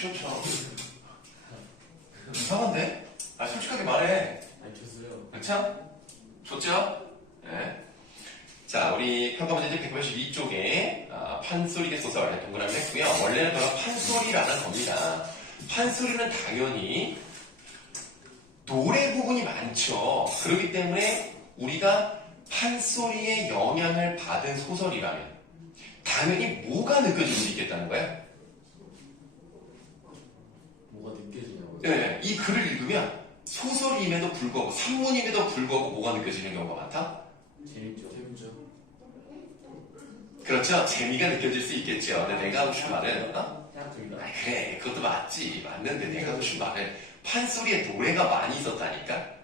시원찮아. 이상한데? 아, 솔직하게 말해. 아니 줬어요. 그쵸? 좋죠? 네. 자, 우리 평가문제 182쪽에 판소리계 소설 동그라미 했고요. 원래는 바로 판소리라는 겁니다. 판소리는 당연히 노래 부분이 많죠. 그렇기 때문에 우리가 판소리의 영향을 받은 소설이라면 당연히 뭐가 느껴질 수 있겠다는 거야? 뭐가 느껴지냐고요? 네, 이 글을 읽으면 소설임에도 불구하고 산문임에도 불구하고 뭐가 느껴지는 경우가 많다? 재밌죠. 재밌죠. 그렇죠. 재미가 느껴질 수 있겠죠. 근데 내가 하고 싶은 말은 해학적이다. 그래, 그것도 맞지. 맞는데 내가 하고 싶은 말은 판소리에 노래가 많이 있었다니까?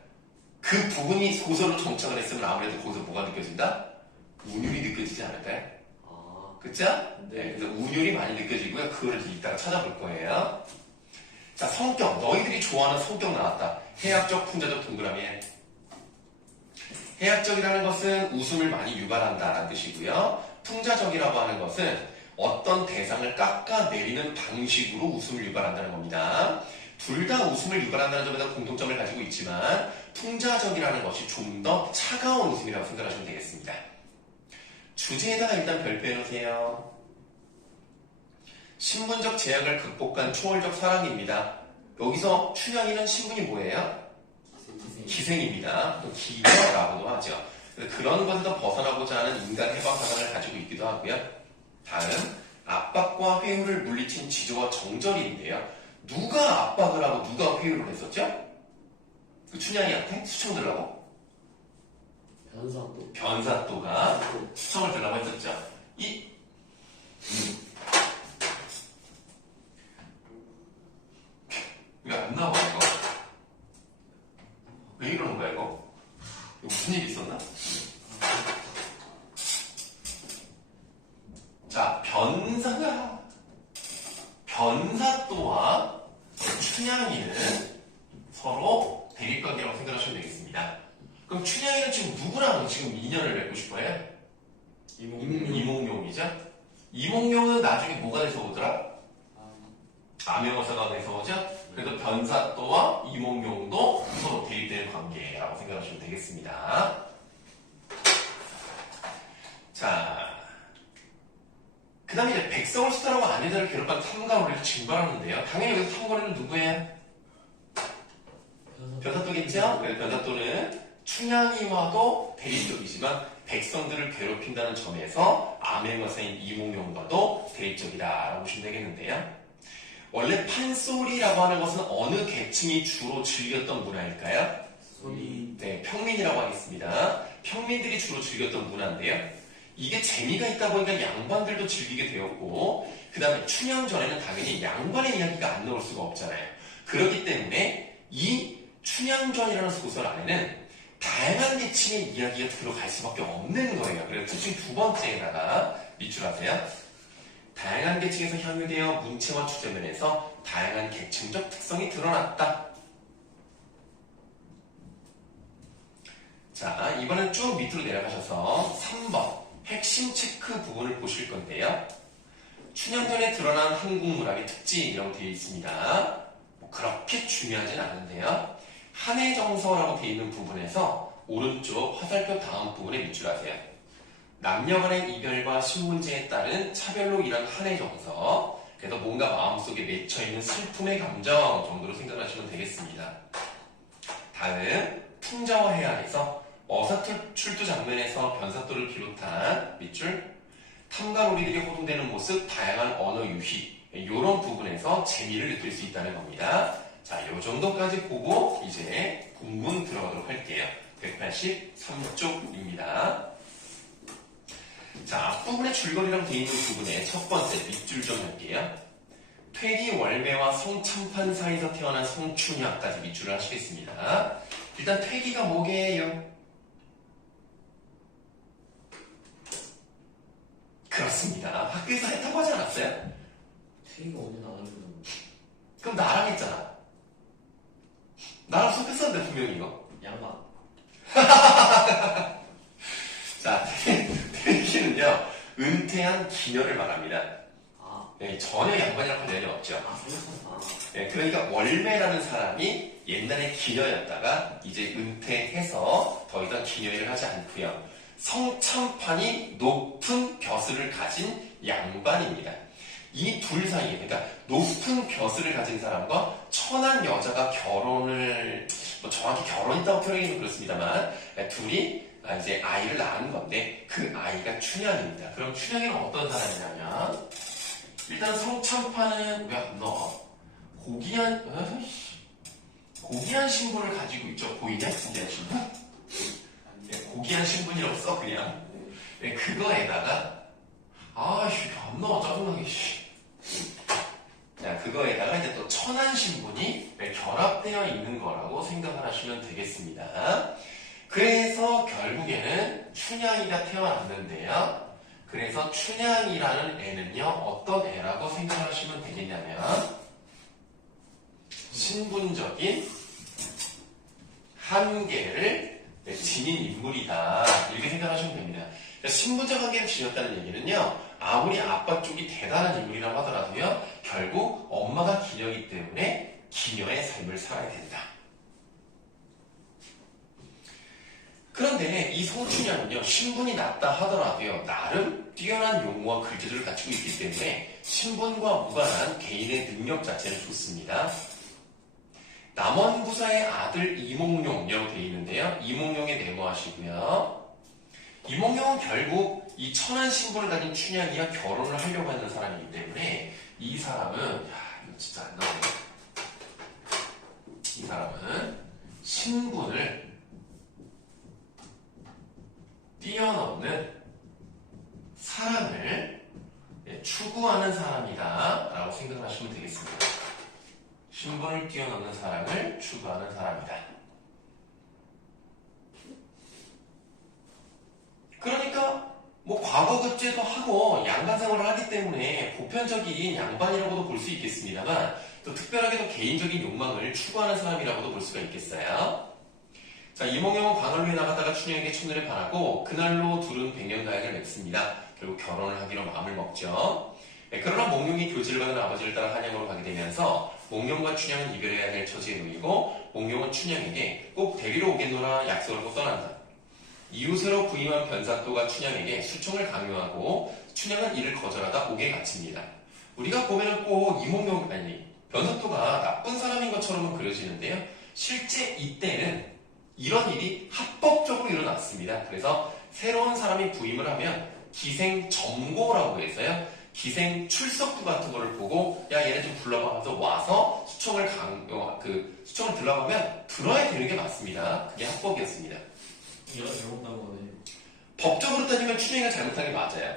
그 부분이 소설로 정착을 했으면 아무래도 거기서 뭐가 느껴진다? 운율이 느껴지지 않을까요? 아, 그쵸? 네. 네, 그래서 운율이 많이 느껴지고요. 그거를 이따가 찾아볼 거예요. 자, 성격. 너희들이 좋아하는 성격 나왔다. 해학적, 풍자적, 동그라미에. 해학적이라는 것은 웃음을 많이 유발한다라는 뜻이고요. 풍자적이라고 하는 것은 어떤 대상을 깎아내리는 방식으로 웃음을 유발한다는 겁니다. 둘 다 웃음을 유발한다는 점에서 공통점을 가지고 있지만 풍자적이라는 것이 좀 더 차가운 웃음이라고 생각하시면 되겠습니다. 주제에다가 일단 별표해 놓으세요. 신분적 제약을 극복한 초월적 사랑입니다. 여기서 춘향이는 신분이 뭐예요? 기생입니다. 기녀라고도 하죠. 그런 것에서 벗어나고자 하는 인간 해방 사상을 가지고 있기도 하고요. 다음, 압박과 회유를 물리친 지조와 정절인데요. 누가 압박을 하고 누가 회유를 했었죠? 그 춘향이한테 수청 들라고? 변사도. 변사또가 수청을 들라고 했었죠. 왜 안 나와 이거? 왜 이러는 거야 이거? 무슨 일이 있었나? 자, 변사또와 춘향이는 서로 대립관계라고 생각하시면 되겠습니다. 그럼 춘향이는 지금 누구랑 지금 인연을 맺고 싶어요? 이몽룡이죠? 이몽룡은 나중에 뭐가 돼서 오더라? 암행어사가 돼서 오죠? 그래서 변사또와 이몽룡도 서로 대립되는 관계라고 생각하시면 되겠습니다. 자, 그 다음에 이제 백성을 수탈하고 아내들을 괴롭힌 탐관오리를 징발하는데요. 당연히 여기서 탐관오리는 누구예요? 변사또겠죠? 그래서 변사또는 춘향이와도 대립적이지만 백성들을 괴롭힌다는 점에서 암행어사인 이몽룡과도 대립적이다라고 보시면 되겠는데요. 원래 판소리라고 하는 것은 어느 계층이 주로 즐겼던 문화일까요? 소리. 네, 평민이라고 하겠습니다. 평민들이 주로 즐겼던 문화인데요. 이게 재미가 있다 보니까 양반들도 즐기게 되었고, 그 다음에 춘향 전에는 당연히 양반의 이야기가 안 나올 수가 없잖아요. 그렇기 때문에 이 춘향전이라는 소설 안에는 다양한 계층의 이야기가 들어갈 수밖에 없는 거예요. 그래서 특징 두 번째에다가 밑줄하세요. 다양한 계층에서 향유되어 문체와 주제면에서 다양한 계층적 특성이 드러났다. 자, 이번엔 쭉 밑으로 내려가셔서 3번 핵심 체크 부분을 보실 건데요. 춘향전에 드러난 한국 문학의 특징이라고 되어 있습니다. 그렇게 중요하진 않은데요. 한해정서라고 되어 있는 부분에서 오른쪽 화살표 다음 부분에 밑줄하세요. 남녀간의 이별과 신문제에 따른 차별로 일한 한해정서. 그래서 뭔가 마음속에 맺혀있는 슬픔의 감정 정도로 생각하시면 되겠습니다. 다음 풍자와 해안에서 어사출두 장면에서 변사또를 비롯한 밑줄 탐관오리들이 호송되는 모습, 다양한 언어 유희 이런 부분에서 재미를 느낄 수 있다는 겁니다. 자, 요 정도까지 보고 이제 본문 들어가도록 할게요. 183쪽입니다. 자, 앞부분에 줄거리랑 되어 있는 부분에 첫 번째 밑줄 좀 할게요. 퇴리 월매와 성참판 사이에서 태어난 성춘향까지 밑줄을 하시겠습니다. 일단 퇴리가 뭐게요? 그렇습니다. 학교에서 했다고 하지 않았어요? 퇴리가 언제 나왔는지. 그럼 나랑 했잖아. 나랑 수업했었는데 분명히 이거. 양반. 자, 퇴리는요 은퇴한 기녀를 말합니다. 아. 네, 전혀 양반이랑 관련이 없죠. 아, 생각한다. 네, 그러니까 월매라는 사람이 옛날에 기녀였다가 이제 은퇴해서 더 이상 기녀 일을 하지 않고요. 성참판이 높은 벼슬을 가진 양반입니다. 이 둘 사이에, 그러니까 높은 벼슬을 가진 사람과 천한 여자가 결혼을, 뭐 정확히 결혼했다고 표현하기는 그렇습니다만, 둘이 이제 아이를 낳은 건데, 그 아이가 춘향입니다. 그럼 춘향이는 어떤 사람이냐면, 일단 성참판은 왜 안 넣어? 고귀한 신분을 가지고 있죠. 보이냐? 고귀한 신분? 네, 고귀한 신분이라고 써, 그냥. 네, 그거에다가, 안 나와, 짜증나게, 자, 그거에다가 이제 또 천한 신분이 결합되어 있는 거라고 생각을 하시면 되겠습니다. 그래서 결국에는 춘향이가 태어났는데요. 그래서 춘향이라는 애는요, 어떤 애라고 생각하시면 되겠냐면, 신분적인 한계를 지닌 인물이다. 이렇게 생각하시면 됩니다. 신분적 한계를 지녔다는 얘기는요, 아무리 아빠 쪽이 대단한 인물이라고 하더라도요, 결국 엄마가 기녀이기 때문에 기녀의 삶을 살아야 된다. 그런데 이 성춘향은요, 신분이 낮다 하더라도요, 나름 뛰어난 용어와 글재주를 갖추고 있기 때문에 신분과 무관한 개인의 능력 자체는 좋습니다. 남원부사의 아들 이몽룡이라고 되어 있는데요. 이몽룡에 메모하시고요. 이몽룡은 결국 이 천한 신분을 가진 춘향이와 결혼을 하려고 하는 사람이기 때문에 이 사람은, 이거 진짜 안 나오네. 이 사람은 신분을 뛰어넘는 사랑을 추구하는 사람이다 라고 생각하시면 되겠습니다. 신분을 뛰어넘는 사랑을 추구하는 사람이다. 그러니까 뭐 과거 급제도 하고 양반 생활을 하기 때문에 보편적인 양반이라고도 볼 수 있겠습니다만 또 특별하게도 개인적인 욕망을 추구하는 사람이라고도 볼 수가 있겠어요. 자, 이몽룡은 광활루에 나갔다가 춘향에게 첫눈에 반하고 그날로 둘은 백년가약을 맺습니다. 결국 결혼을 하기로 마음을 먹죠. 그러나 몽룡이 교지를 받은 아버지를 따라 한양으로 가게 되면서 몽룡과 춘향은 이별해야 할 처지에 놓이고 몽룡은 춘향에게 꼭 데리러 오겠노라 약속을 하고 떠난다. 이웃으로 부임한 변사또가 춘향에게 수청을 강요하고 춘향은 이를 거절하다 옥에 갇힙니다. 우리가 보면은 꼭 변사또가 나쁜 사람인 것처럼은 그려지는데요. 실제 이때는 이런 일이 합법적으로 일어났습니다. 그래서 새로운 사람이 부임을 하면 기생점고라고 해서요. 기생 출석부 같은 거를 보고 야 얘네 좀 불러봐 하면서 와서 수청을 들라고 하면 들어야 되는 게 맞습니다. 그게 합법이었습니다. 배운다고 하네. 법적으로 따지면 춘향이가 잘못한 게 맞아요.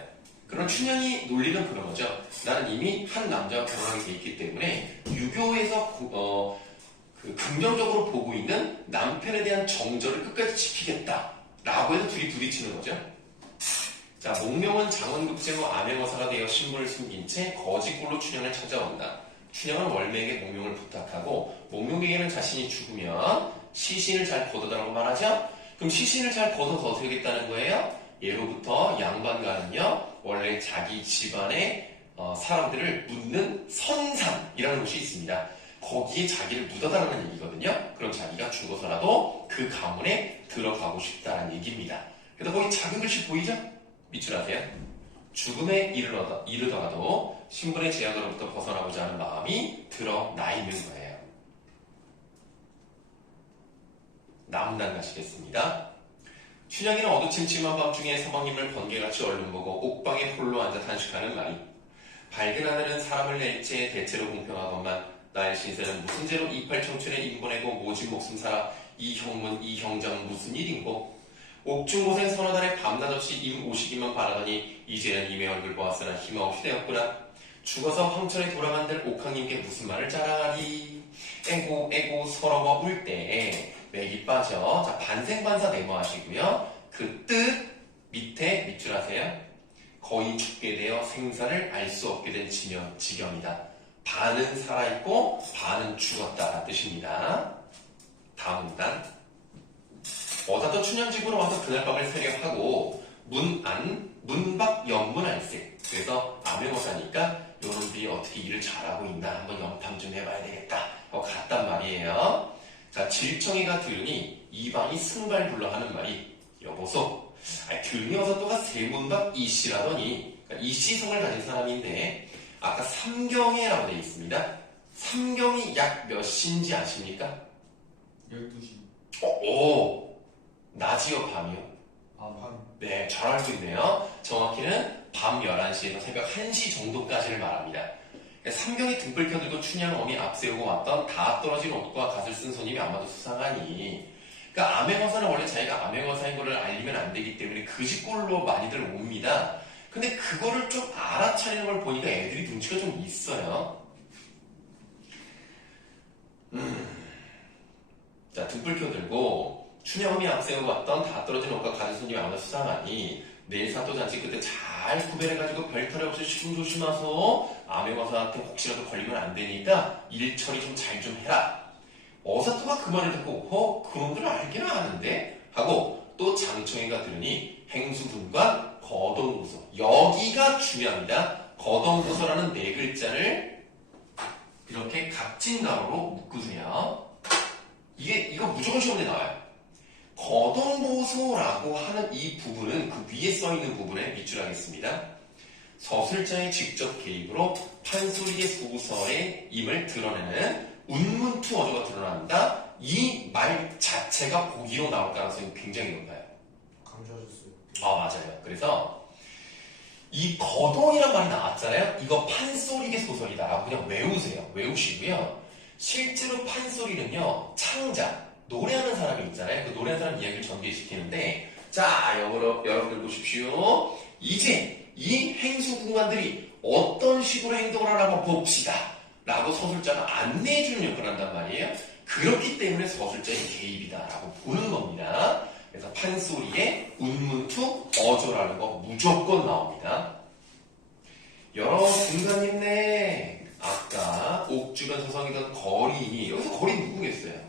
그런 춘향이 논리는 그런 거죠. 나는 이미 한 남자와 결혼하게 돼 있기 때문에 유교에서 긍정적으로 보고 있는 남편에 대한 정절을 끝까지 지키겠다 라고 해서 둘이 부딪히는 거죠. 자, 몽룡은 장원급제로 암행어사가 되어 신분을 숨긴 채 거짓골로 춘향을 찾아온다. 춘향은 월매에게 몽룡을 부탁하고 몽룡에게는 자신이 죽으면 시신을 잘 걷어달라고 말하죠. 그럼 시신을 잘 걷어서 되겠다는 거예요. 예로부터 양반가는요, 원래 자기 집안의 사람들을 묻는 선상이라는 곳이 있습니다. 거기에 자기를 묻어달라는 얘기거든요. 그럼 자기가 죽어서라도 그 가문에 들어가고 싶다는 얘기입니다. 그래서 거기 작은 글씨 보이죠? 밑줄 아세요? 죽음에 이르더라도 신분의 제약으로부터 벗어나고자 하는 마음이 드러나 있는 거예요. 남단 가시겠습니다. 춘향이는 어두침침한 밤중에 서방님을 번개같이 얼른 보고 옥방에 홀로 앉아 탄식하는 말이 밝은 하늘은 사람을 낼지에 대체로 공평하건만 나의 신세는 무슨 죄로 이팔청춘에 인보내고 모진 목숨 살아 이 형문 이 형장 무슨 일인고 옥중고생 서너 달에 밤낮 없이 임 오시기만 바라더니 이제는 임의 얼굴 보았으나 힘없이 되었구나. 죽어서 황천에 돌아간들 옥황님께 무슨 말을 자랑하리. 에고 서러워 울 때 맥이 빠져. 자, 반생반사 메모하시고요. 그 뜻 밑에 밑줄 하세요. 거의 죽게 되어 생사를 알 수 없게 된 지경이다. 반은 살아있고 반은 죽었다는 뜻입니다. 다음 문단. 어사도 춘향집으로 와서 그날 밤을 새려하고 문밖 연문알색. 그래서 암행어사니까 요런 뒤에 있나 한번 염탐 좀 해봐야 되겠다 하고 갔단 말이에요. 자, 질청이가 들으니 이방이 승발불러 하는 말이 여보소, 들으니 어서 또가 세문박 이씨라더니, 그러니까 이씨성을 가진 사람인데 아까 삼경에라고 되어 있습니다. 삼경이 약 몇 시인지 아십니까? 12시. 오, 낮이요 밤이요? 밤. 네, 잘 알고 있네요. 정확히는 밤 11시에서 새벽 1시 정도까지를 말합니다. 삼경이 등불 켜들고 춘향 어미 앞세우고 왔던 다 떨어진 옷과 갓을 쓴 손님이 아마도 수상하니, 그러니까 암행어사는 원래 자기가 암행어사인 거를 알리면 안 되기 때문에 그 짓꼴로 많이들 옵니다. 근데 그거를 좀 알아차리는 걸 보니까 애들이 눈치가 좀 있어요. 자, 등불 켜들고 춘향 어미 앞세우고 왔던 다 떨어진 옷과 갓을 손님이 아마도 수상하니, 내일 사또잔치 그때 잘 구별해가지고 별탈이 없이 조심조심하소. 암행어사한테 혹시라도 걸리면 안 되니까 일 처리 좀 잘 좀 해라. 어사또가 그 말을 듣고 그놈들은 알기는 아는데 하고 또 장청이가 들으니 행수분관 거동부서, 여기가 중요합니다. 거동부서라는 네 글자를 이렇게 각진가로로 묶으세요. 이거 무조건 시험에 나와요. 거동보소라고 하는 이 부분은 그 위에 써있는 부분에 밑줄하겠습니다. 서술자의 직접 개입으로 판소리의 소설의 임을 드러내는 운문투 어조가 드러난다. 이 말 자체가 보기로 나올 가능성이 굉장히 높아요. 강조하셨어요. 맞아요. 그래서 이 거동이란 말이 나왔잖아요. 이거 판소리의 소설이다. 그냥 외우세요. 외우시고요. 실제로 판소리는요, 창자, 노래하는 사람이 있잖아요. 그 노래하는 사람 이야기를 전개시키는데, 자, 여러분들 보십시오. 이제 이 행수군관들이 어떤 식으로 행동을 하나 한번 봅시다. 라고 서술자가 안내해주는 역할을 한단 말이에요. 그렇기 때문에 서술자의 개입이다라고 보는 겁니다. 그래서 판소리에 운문투 어조라는 거 무조건 나옵니다. 여러분간님네 아까 옥주변 서성이던 거린이, 여기서 거린 누구겠어요?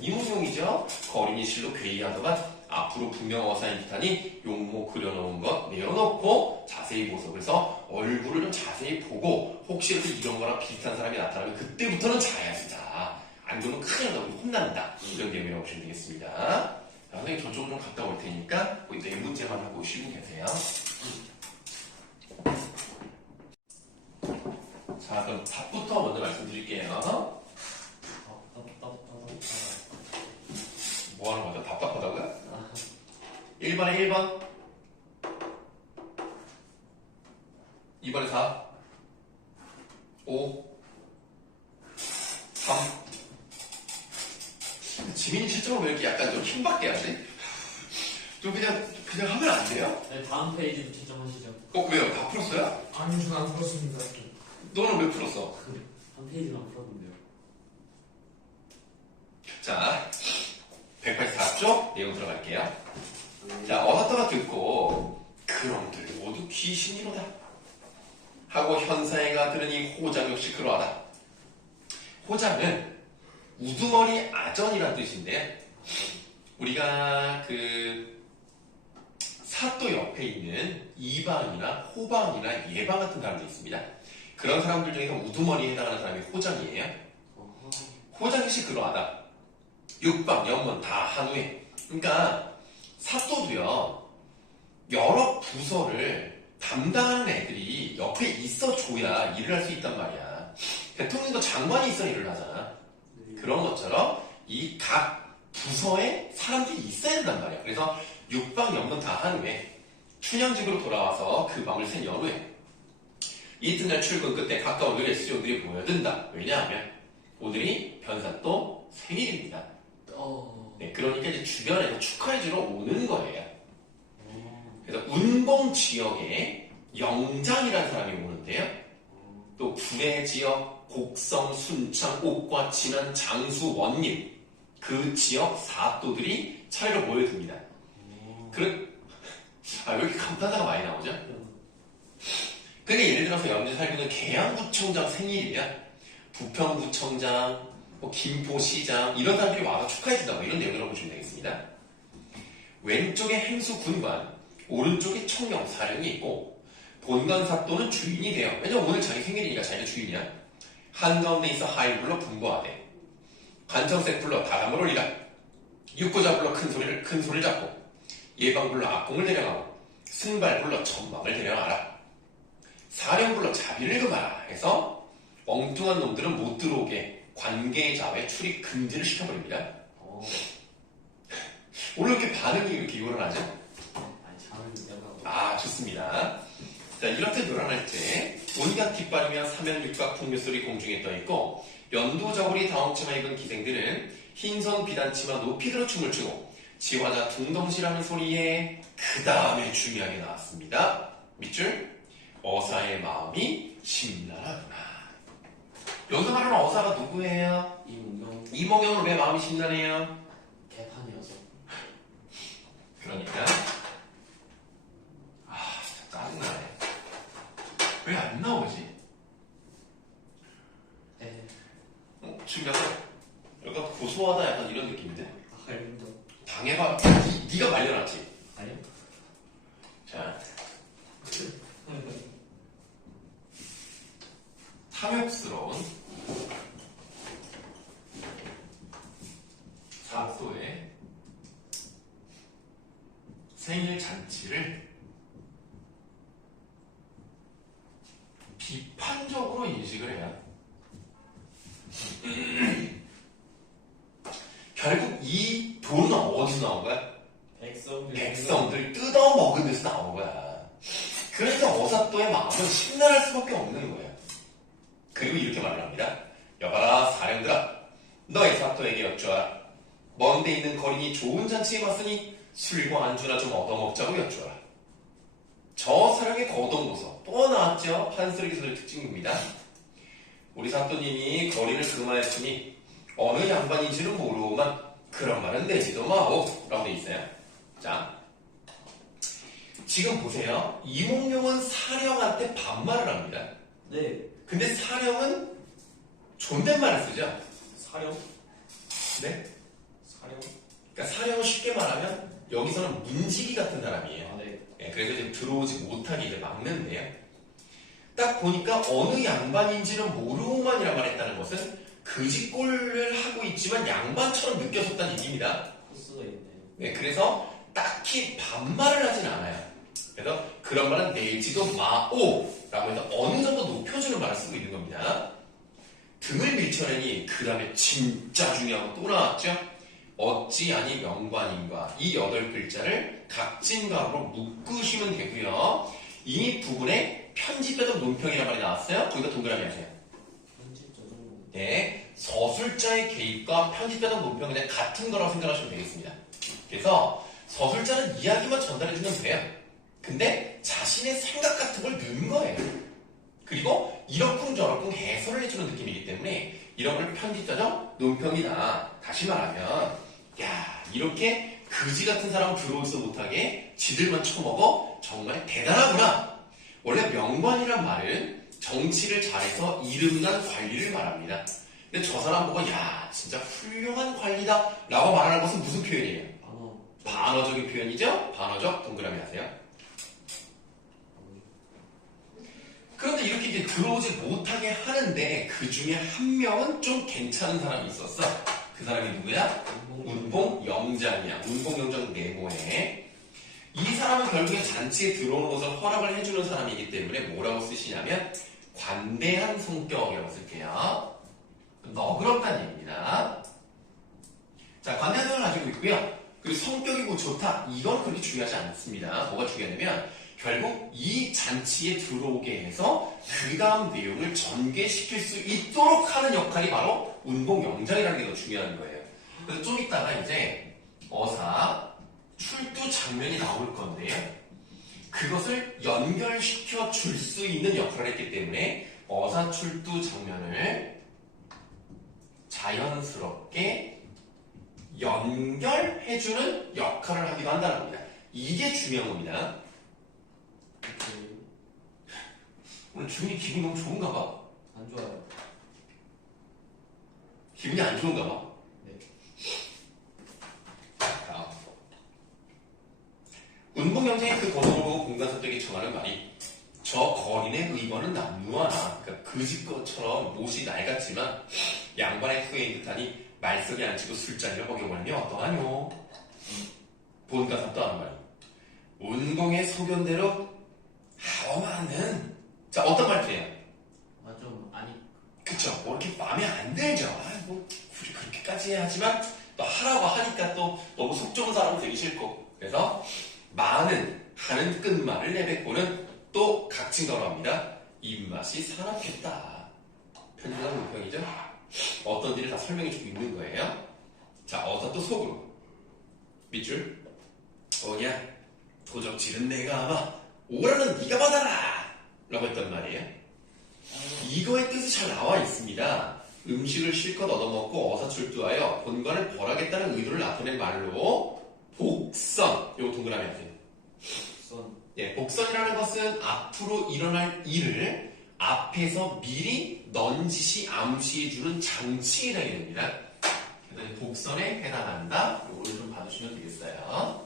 이몽룡이죠. 거린이 실로 괴이하더만 앞으로 분명 어사인 듯하니 용모 그려놓은 것 내어놓고 자세히 보소. 그래서 얼굴을 좀 자세히 보고 혹시라도 이런 거랑 비슷한 사람이 나타나면 그때부터는 자야 된다. 안 그러면 큰일 나고 혼난다. 이런 내용이라고 보시면 되겠습니다. 자, 선생님 저쪽으로 좀 갔다 올 테니까 네 문제만 하고 쉬고 계세요. 자, 그럼 답부터 먼저 말씀드릴게요. 뭐 하는 거죠? 답답하다고요? 1번에 1번, 2번에 4, 5, 3. 지민이 실적으로 왜 이렇게 약간 좀 힘받게 하지? 좀 그냥 하면 안 돼요? 네, 다음 페이지도 채점하시죠. 왜요? 다 풀었어요? 아니, 저는 안 풀었습니다. 너는 왜 풀었어? 한 페이지만 풀었는데요. 자, 184쪽 내용 들어갈게요. 자, 어사또가 듣고 그놈들 모두 귀신이로다 하고 현사회가 들으니 호장 역시 그러하다. 호장은 우두머리 아전이라는 뜻인데요. 우리가 그 사또 옆에 있는 이방이나 호방이나 예방 같은 단어도 있습니다. 그런 사람들 중에서 우두머리에 해당하는 사람이 호장이에요. 호장 역시 그러하다. 육방, 연문 다 한후에. 그러니까 사또도요, 여러 부서를 담당하는 애들이 옆에 있어줘야 일을 할 수 있단 말이야. 대통령도 장관이 있어 일을 하잖아. 그런 것처럼 이 각 부서에 사람들이 있어야 된단 말이야. 그래서 육방, 연문 다 한후에 춘향집으로 돌아와서 그 밤을 샌 연후에 이튿날 출근 끝에 가까운 의뢰 수종들이 모여든다. 왜냐하면 오늘이 변사또 생일입니다. 네, 그러니까 이제 주변에서 축하해주러 오는 거예요. 그래서 운봉 지역에 영장이라는 사람이 오는데요. 또 구례 지역, 곡성, 순창, 옥과 친한 장수, 원림 그 지역 사또들이 차례로 모여듭니다. 왜 이렇게 감탄사가 많이 나오죠? 그러니까 예를 들어서 연주 살고 있는 계양구청장 생일이면 부평구청장, 김포시장 이런 사람들이 와서 축하해준다고 이런 내용으로 보시면 되겠습니다. 왼쪽에 행수군관, 오른쪽에 청령사령이 있고 본관사또는 주인이 돼요. 왜냐면 오늘 자기 생일이니까 자기가 주인이야. 한가운데 있어 하인 불러 분보하되 관청색 불러 다담을 올리라. 육고자 불러 큰 소리를 잡고 예방 불러 악공을 대령하고 승발 불러 천방을 대령하라. 사령 불러 자비를 금하라 해서 엉뚱한 놈들은 못 들어오게 관계자의 출입 금지를 시켜버립니다. 오늘 이렇게 반응이 이렇게 요란하죠? 아니 잠은 내가 아, 좋습니다. 자, 이렇게 요란할 때 온갖 깃발이며 사면육각 풍류소리 공중에 떠있고 연두저고리 다홍치마 입은 기생들은 흰선 비단치마 높이 들어 춤을 추고 지화자 둥덩실하는 소리에 그 다음에 중요하게 나왔습니다. 밑줄 어사의 마음이 심란하구나. 여기서 말하는 어사가 누구예요? 이문경 이몽경은 왜 마음이 심란해요? 개판이어서 그러니까 진짜 짜증나네. 왜 안 나오지? 에 지금 약간 고소하다 약간 이런 느낌인데? 알림도 당해봐. 네가 말려놨지? 아니요? 자, 탐욕스러운 사또의 생일 잔치를 비판적으로 인식을 해야 결국 이 돈은 어디서 나온 거야? 백성들 뜯어먹은 데서 나온 거야. 그러니까 어사또의 마음은 심란할 수밖에 없는 거야. 그리고 이렇게 말을 합니다. 여봐라 사령들아, 너의 사또에게 여쭈어라. 먼데 있는 거린이 좋은 잔치에 왔으니 술과 안주나 좀 얻어먹자고 여쭈어라. 저 사령의 거동보소 또 나왔죠. 판소리 기술의 특징입니다. 우리 사또님이 거린을 금하였으니 어느 양반인지는 모르고만 그런 말은 내지도 마오 라고 돼 있어요. 자, 지금 보세요. 이몽룡은 사령한테 반말을 합니다. 네 근데 사령은 존댓말을 쓰죠. 사령? 네? 사령? 그러니까 사령은 쉽게 말하면 여기서는 문지기 같은 사람이에요. 아네 예, 그래서 이제 들어오지 못하게 이제 막는데요. 딱 보니까 어느 양반인지는 모르고만이라 말했다는 것은 그짓골을 하고 있지만 양반처럼 느껴졌다는 얘기입니다. 코스가 있네 네, 그래서 딱히 반말을 하진 않아요. 그래서 그런 말은 내지도 마오라고 해서 어느 정도 높여주는 말을 쓰고 있는 겁니다. 등을 밀쳐내니 그 다음에 진짜 중요한 거 또 나왔죠. 어찌 아니 명관인과 이 8글자를 각진각으로 묶으시면 되고요. 이 부분에 편집되던 논평이라는 말이 나왔어요. 거기다 동그라미 하세요. 편집자 정도 네, 서술자의 개입과 편집되던 논평은 그냥 같은 거라고 생각하시면 되겠습니다. 그래서 서술자는 이야기만 전달해주면 돼요. 근데 자신의 생각 같은 걸 넣은 거예요. 그리고 이러쿵저러쿵 해설을 해주는 느낌이기 때문에 이런 걸 편집자적 논평이다. 다시 말하면 야, 이렇게 그지 같은 사람 들어오지도 못하게 지들만 처먹어 정말 대단하구나. 원래 명관이란 말은 정치를 잘해서 이름난 관리를 말합니다. 근데 저 사람 보고 야, 진짜 훌륭한 관리다 라고 말하는 것은 무슨 표현이에요? 반어적인 표현이죠? 반어적 동그라미 하세요. 그런데 이렇게 이제 들어오지 못하게 하는데 그 중에 한 명은 좀 괜찮은 사람이 있었어. 그 사람이 누구야? 운봉영장이야. 운봉영장 네모에. 이 사람은 결국에 잔치에 들어오는 것을 허락을 해주는 사람이기 때문에 뭐라고 쓰시냐면 관대한 성격이라고 쓸게요. 너그럽다는 얘기입니다. 자, 관대한 성격을 가지고 있고요. 그리고 성격이 뭐 좋다. 이건 그렇게 중요하지 않습니다. 뭐가 중요하냐면 결국 이 잔치에 들어오게 해서 그 다음 내용을 전개시킬 수 있도록 하는 역할이 바로 운봉영장이라는 게 더 중요한 거예요. 그래서 좀 이따가 이제 어사 출두 장면이 나올 건데요. 그것을 연결시켜 줄 수 있는 역할을 했기 때문에 어사 출두 장면을 자연스럽게 연결해주는 역할을 하기도 한다는 겁니다. 이게 중요한 겁니다. 오늘 준이 기분 너무 좋은가 봐. 안 좋아요. 기분이 안 좋은가 봐. 네. 다음. 운봉영장의 그 번호를 보고 공간선택이 청하는 말이 저 거린의 의거는 남루하나. 그러니까 그집 것처럼 못이 낡았지만 양반의 후예인 듯하니 말석에 앉히고 술자리를 먹여보려면 어떠하뇨? 본가 답답한 말이. 운봉의 소견대로 하오마는. 자, 어떤 말투예요? 좀 아니 그쵸. 뭐 이렇게 마음에 안 들죠. 뭐 굳이 그렇게까지 해야 하지만 또 하라고 하니까 또 너무 속 좋은 사람은 되기 싫고. 그래서 많은 하는 끝말을 내뱉고는 또 각친가로 합니다. 입맛이 사납겠다. 편지가 문평이죠. 어떤 일을 다 설명해주고 있는 거예요. 자, 어서 또 속으로. 밑줄. 뭐냐? 도적질은 내가 아마 오라는 네가 받아라! 라고 했단 말이에요. 이거의 뜻이 잘 나와 있습니다. 음식을 실컷 얻어먹고 어사출두하여 본관을 벌하겠다는 의도를 나타낸 말로 복선. 요거 동그라미 하세요. 선 예, 복선이라는 것은 앞으로 일어날 일을 앞에서 미리 넌지시 암시해주는 장치에 해당이 됩니다. 그래서 복선에 해당한다. 요거를 좀 봐주시면 되겠어요.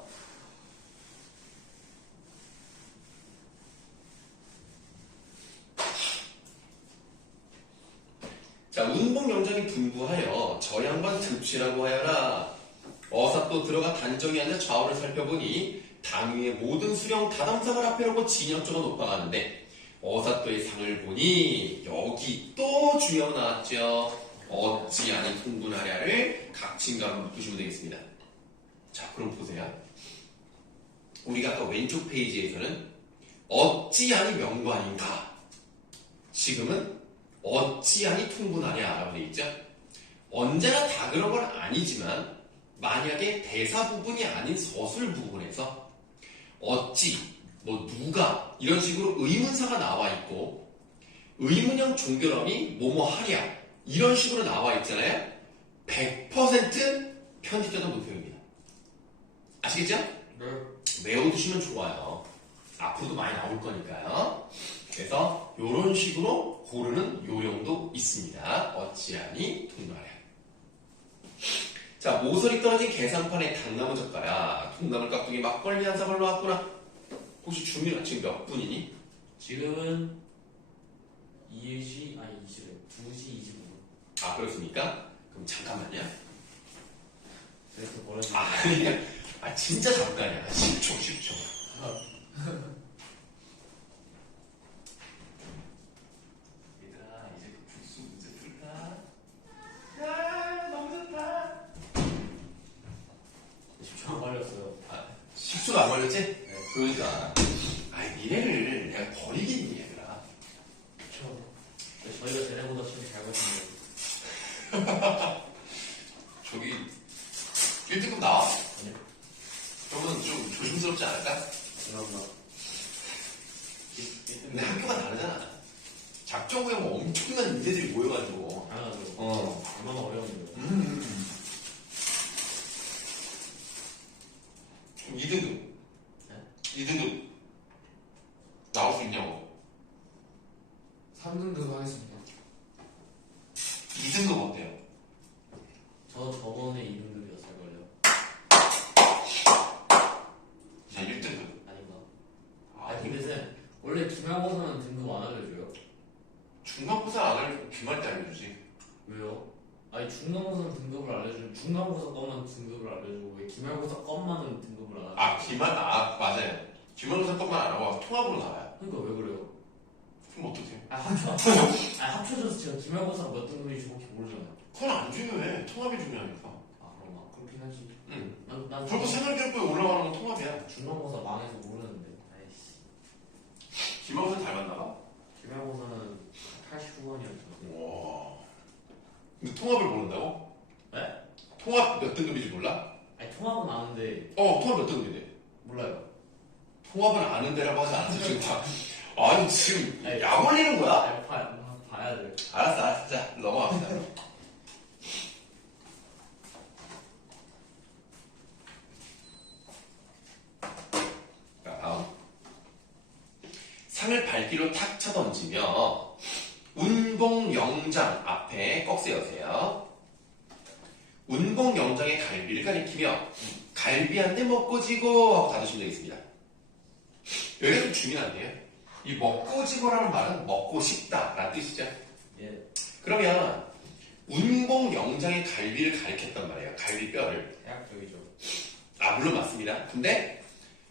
자, 운봉영장이 분부하여 저 양반 듭시라고 하여라. 어사또 들어가 단정히 앉아 좌우를 살펴보니 당위의 모든 수령 다담상을 앞에 놓고 진영조가 높아가는데 어사또의 상을 보니 여기 또 주역 나왔죠. 어찌 아니 통분하랴를 각친가로 보시면 되겠습니다. 자, 그럼 보세요. 우리가 아까 왼쪽 페이지에서는 어찌 아니 명관인가, 지금은 어찌 아니 통분하랴라고 되어 있죠. 언제나 다 그런 건 아니지만 만약에 대사 부분이 아닌 서술 부분에서 어찌, 뭐 누가 이런 식으로 의문사가 나와 있고 의문형 종결음이 뭐뭐 하랴 이런 식으로 나와 있잖아요. 100% 편집자도 노표입니다. 아시겠죠? 네. 외워두시면 좋아요. 앞으로도 많이 나올 거니까요. 그래서 이런 식으로 고르는 요령도 있습니다. 어찌하니 통나래. 자, 모서리 떨어진 계산판에 당나무 젓가락, 통나물 깍두기, 막걸리 한 사발 놓았구나. 혹시 준비가 지금 몇 분이니? 지금은 2시 아니 2시 25분. 아, 그렇습니까? 그럼 잠깐만요. 그래서 뭐라 해야 아, 그냥, 아, 진짜 잠깐이야. 10초, 10초. 얘들아, 이제 그 불수 문제 풀까? 야, 너무 좋다. 10초 안 걸렸어요. 아, 10초도 안 걸렸지? 네. 그러니까. 아이, 니네를 내가 버리겠니, 얘들아. 그쵸. 저희가 쟤네보다 시험 잘 보는데. 저기, 1등급 나와. 아니요. 그러면 좀 조심스럽지 않을까? 그런가. 근데 학교가 다르잖아. 작정구에 뭐 엄청난 인재들이 모여가지고. 당연하죠. 어. 얼마나 어려운데요. 그럼 2등급. 2등급. 나올 수 있냐고. 3등급 하겠습니다. 2등급 어때요? 저 저번에 2등급이었을걸요. 자, 1등급. 아닌가? 아, 아니 근데 원래 기말고사는 등급 안 알려줘요? 중간고사 안 알려주고 기말 때 알려주지. 왜요? 아니 중간고사는 등급을 알려주고 중간고사 것만 등급을 알려주고 왜 기말고사 것만은 등급을 안 알려줘요? 아, 기말, 아, 맞아요. 기말고사 것만 안 하고 통합으로 나와요. 그러니까 왜 그래요? 그럼 어떡해요? 합쳐져서 제가 기말고사 몇 등급인지 정확히 모르잖아요. 그건 안 중요해. 통합이 중요하니까. 아 그런가? 그렇긴 하지. 응. 난 결국 생활기록부에 올라가는 건 통합이야. 중간고사 망해서 모르는데. 아이씨. 기말고사 잘 맞나 봐. 기말고사는 80후반이었죠. 와. 근데 통합을 모른다고? 네? 통합 몇 등급인지 몰라? 아니 통합은 아는데 통합 몇 등급인데? 몰라요. 통합은 아는 데라고 하지 않았어, 지금 다. 아니, 지금 아니, 약 올리는 거야? 아니, 봐야 돼. 알았어. 자, 넘어갑시다. 자, 다음. 상을 발길로 탁 쳐던지며 운봉영장 앞에 꺽 세우세요. 운봉영장의 갈비를 가리키며 갈비 한 대 먹고 지고 하고 닫으시면 되겠습니다. 여기가 좀 중요한데요. 이 먹고 지고라는 말은 먹고 싶다라는 뜻이죠. 예. 그러면 운봉 영장의 갈비를 가리켰단 말이에요. 갈비뼈를. 대학적이죠. 아, 물론 맞습니다. 근데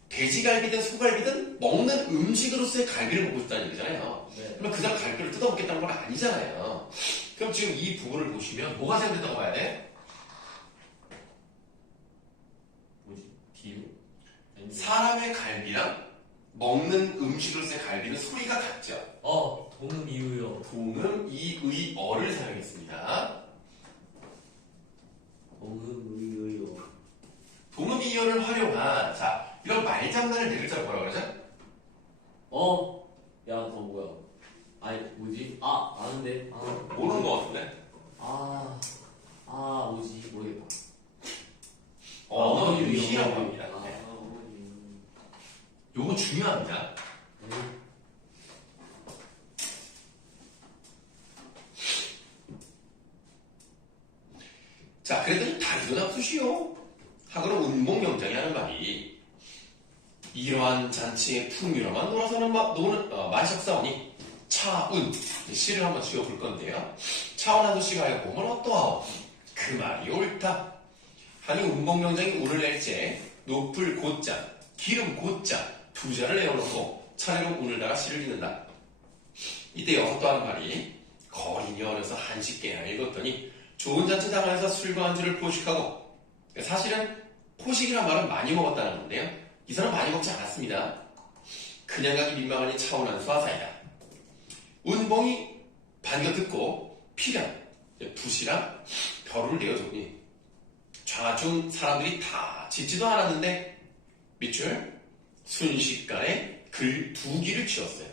돼지갈비든 소갈비든 먹는 음식으로서의 갈비를 먹고 싶다는 얘기잖아요. 네. 그러면 그 사람 갈비를 뜯어먹겠다는 건 아니잖아요. 그럼 지금 이 부분을 보시면 뭐가 생겼다고 봐야 돼? 뭐지? 비유? 아니, 사람의 갈비랑 먹는 음식으로서의 갈비는 소리가 같죠. 동음 이유요. 동음 이의어를 사용했습니다. 동음 이유요. 동음 이의어를 활용한 자 이런 말장난을 네 글자로 뭐라 그러죠? 야, 너 뭐야? 아니, 뭐지? 아는데. 모르는 것 같은데. 뭐지? 모르겠다. 언어 유희라고 합니다. 네. 어머니. 요거 중요합니다. 자, 그래도 다리도 나쁘시오. 하고는 운봉영장이 하는 말이 이러한 잔치의 풍요로만 놀아서는 만석사오니 차운 시를 한번 지어볼 건데요. 차운한도 씨가 하여 보면 어떠하오? 그 말이 옳다. 하니 운봉영장이 운을 낼제 높을 곧자 기름 곧자 두 자를 내어놓고 차례로 운을 달아 시를 짓는다. 이때 여섯도 하는 말이 거린이 어려서 한식계나 읽었더니 좋은 잔치장에서 술과 안주를 포식하고 사실은 포식이란 말은 많이 먹었다는 건데요. 이 사람 많이 먹지 않았습니다. 그냥 가기 민망하니 차원한 수하사이다. 운봉이 반겨 듣고 필연 붓이랑 벼를 내어주니 좌중 사람들이 다 짓지도 않았는데 밑줄 순식간에 글 두 기를 지었어요.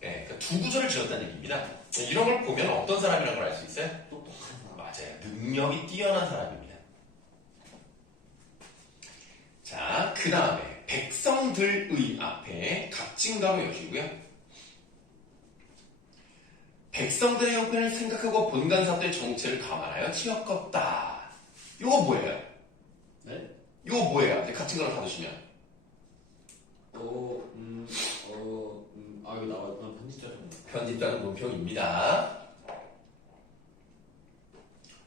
네, 그러니까 두 구절을 지었다는 얘기입니다. 이런 걸 보면 어떤 사람이라는 걸 알 수 있어요? 똑똑한 사람. 맞아요. 능력이 뛰어난 사람입니다. 자, 그 다음에 백성들의 앞에 갑진가로 여시고요. 백성들의 형편을 생각하고 본관사들의 정체를 감안하여 지었겠다. 이거 뭐예요? 네? 이거 뭐예요? 갑진가로 받으시면 이거 나와. 난 편집자 좀. 편집자는 논평입니다.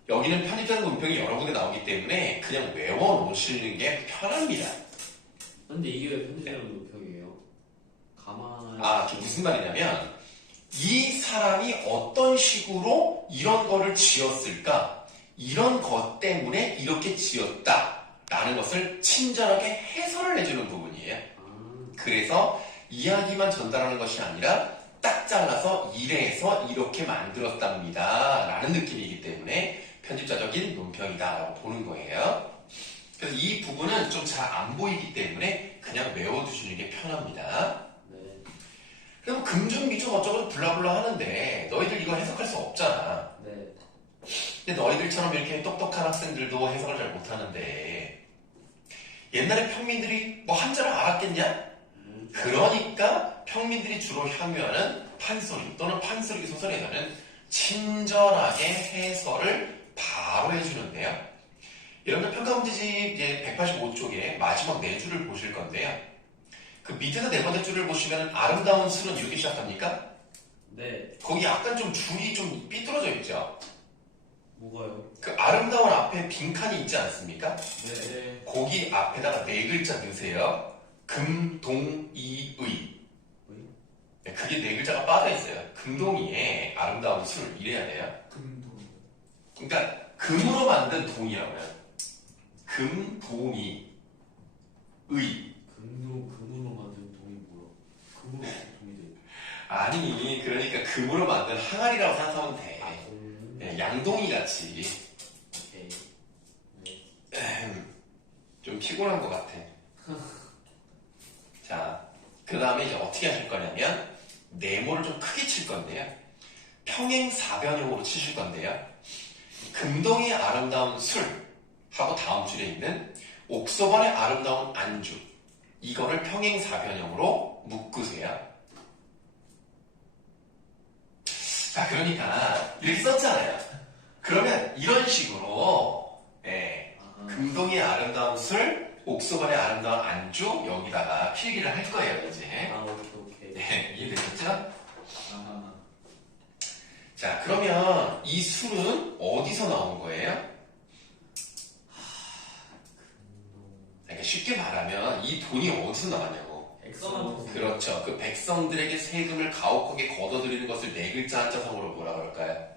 여기는 편집자는 논평이 여러 군데 나오기 때문에 그냥 외워놓으시는 게 편합니다. 근데 이게 왜 편집자는 논평이에요? 그게 무슨 말이냐면 이 사람이 어떤 식으로 이런 거를 지었을까? 이런 것 때문에 이렇게 지었다. 라는 것을 친절하게 해설을 해주는 부분이에요. 그래서 이야기만 전달하는 것이 아니라 딱 잘라서 이래서 이렇게 만들었답니다. 라는 느낌이기 때문에 편집자적인 논평이다. 라고 보는 거예요. 그래서 이 부분은 좀 잘 안 보이기 때문에 그냥 외워두시는 게 편합니다. 네. 그럼 금중미중 어쩌고 블라블라 하는데 너희들 이거 해석할 수 없잖아. 네. 근데 너희들처럼 이렇게 똑똑한 학생들도 해석을 잘 못하는데 옛날에 평민들이 뭐 한자를 알았겠냐? 그러니까 평민들이 주로 향유하는 판소리 또는 판소리 소설에서는 친절하게 해설을 바로 해주는데요. 여러분들 평가문제집 185쪽에 마지막 네 줄을 보실 건데요. 그 밑에서 네 번째 줄을 보시면 아름다운 술은 이렇게 시작합니까? 네. 거기 약간 좀 줄이 좀 삐뚤어져 있죠? 뭐가요? 그 아름다운 앞에 빈칸이 있지 않습니까? 네. 거기 앞에다가 네 글자 넣으세요. 금동이의. 네, 그게 네 글자가 빠져 있어요. 금동이에 아름다운 술 이래야 돼요. 금동. 그러니까 금으로 만든 동이라고요. 금동이 의. 금으로 만든 동이 뭐야? 금으로 만든 동이 돼. 아니 그러니까 금으로 만든 항아리라고 생각하면 돼. 동. 네, 양동이 같이. 오케이. 좀 피곤한 것 같아. 자, 그 다음에 이제 어떻게 하실 거냐면 네모를 좀 크게 칠 건데요. 평행사변형으로 치실 건데요. 금동의 아름다운 술 하고 다음 줄에 있는 옥소번의 아름다운 안주 이거를 평행사변형으로 묶으세요. 자, 그러니까 이렇게 썼잖아요. 그러면 이런 식으로 금동의 아름다운 술, 옥소번의 아름다운 안주 여기다가 필기를 할 거예요, 이제. 오케이. 네, 이해되셨죠? 아하. 자, 그러면 이 술은 어디서 나온 거예요? 그러니까 쉽게 말하면 이 돈이 어디서 나왔냐고. 백성한테. 그렇죠. 그 백성들에게 세금을 가혹하게 걷어들이는 것을 네 글자 한자성어로 뭐라 그럴까요?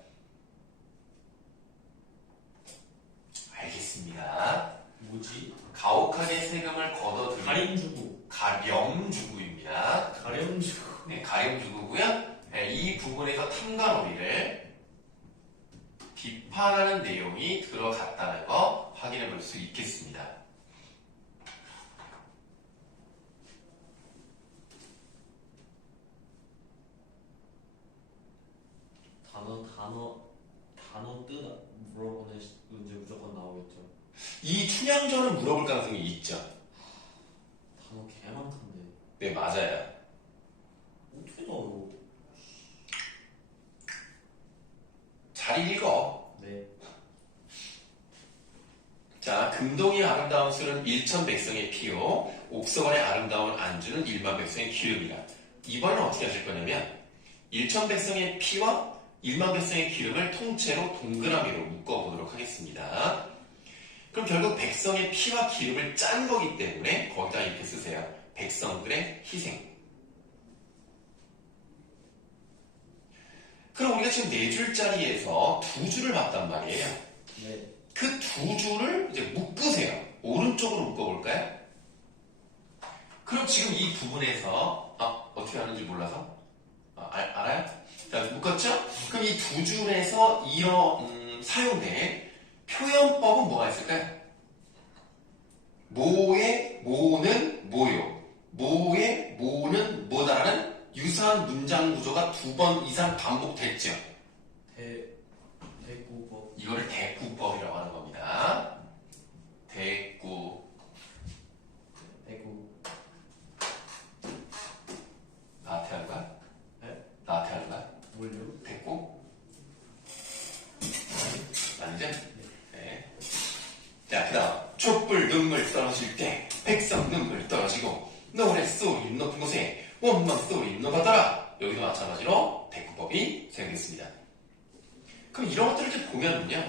알겠습니다. 뭐지? 가혹하게 세금을 걷어들이는 가림주구. 가렴주구입니다. 가렴주구. 네, 가렴주구고요. 네, 이 부분에서 탐관오리를 비판하는 내용이 들어갔다는 거 확인해 볼 수 있겠습니다. 단어 뜨다 물어보는 문제 무조건 나오겠죠. 이 춘향전은 물어볼 가능성이 있죠. 단어 개 많던데. 네, 맞아요. 어떻게 나와요? 잘 읽어. 네. 자, 금동이 아름다운 술은 일천백성의 피요, 옥서관의 아름다운 안주는 일만백성의 기름이라. 이번엔 어떻게 하실 거냐면 일천백성의 피와 일만백성의 기름을 통째로 동그라미로 묶어보도록 하겠습니다. 그럼 결국 백성의 피와 기름을 짠 거기 때문에 거기다 이렇게 쓰세요. 백성들의 희생. 그럼 우리가 지금 네 줄짜리에서 두 줄을 봤단 말이에요. 네. 그 두 줄을 이제 묶으세요. 오른쪽으로 묶어볼까요? 그럼 지금 이 부분에서 어떻게 하는지 몰라서 알아요? 자, 묶었죠? 그럼 이 두 줄에서 사용된 표현법은 뭐가 있을까요? 모의 모는 뭐요? 모의 모는 뭐다라는 유사한 문장 구조가 두 번 이상 반복됐죠. 대구법. 이거를 대구법이라고 하는 겁니다. 대구. 대구. 나한테 하는 거야? 네? 나한테 하는 거야? 뭘요? 됐고? 아니죠? 네. 자, 그 다음. 촛불 눈물 떨어질 때, 백성 눈물 떨어지고, 노래 소리 높은 곳에, 원망 소리 높아더라. 여기도 마찬가지로 대구법이 사용됐습니다. 그럼 이런 것들을 이제 보면은요,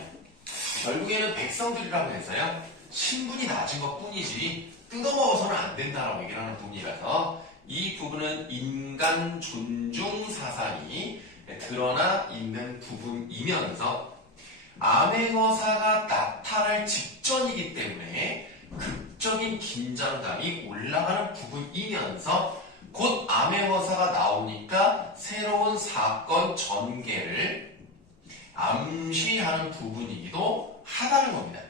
결국에는 백성들이라고 해서요, 신분이 낮은 것 뿐이지, 뜯어먹어서는 안 된다라고 얘기를 하는 부분이라서, 이 부분은 인간 존중 사상이 드러나 있는 부분이면서 암행어사가 나타날 직전이기 때문에 극적인 긴장감이 올라가는 부분이면서 곧 암행어사가 나오니까 새로운 사건 전개를 암시하는 부분이기도 하다는 겁니다.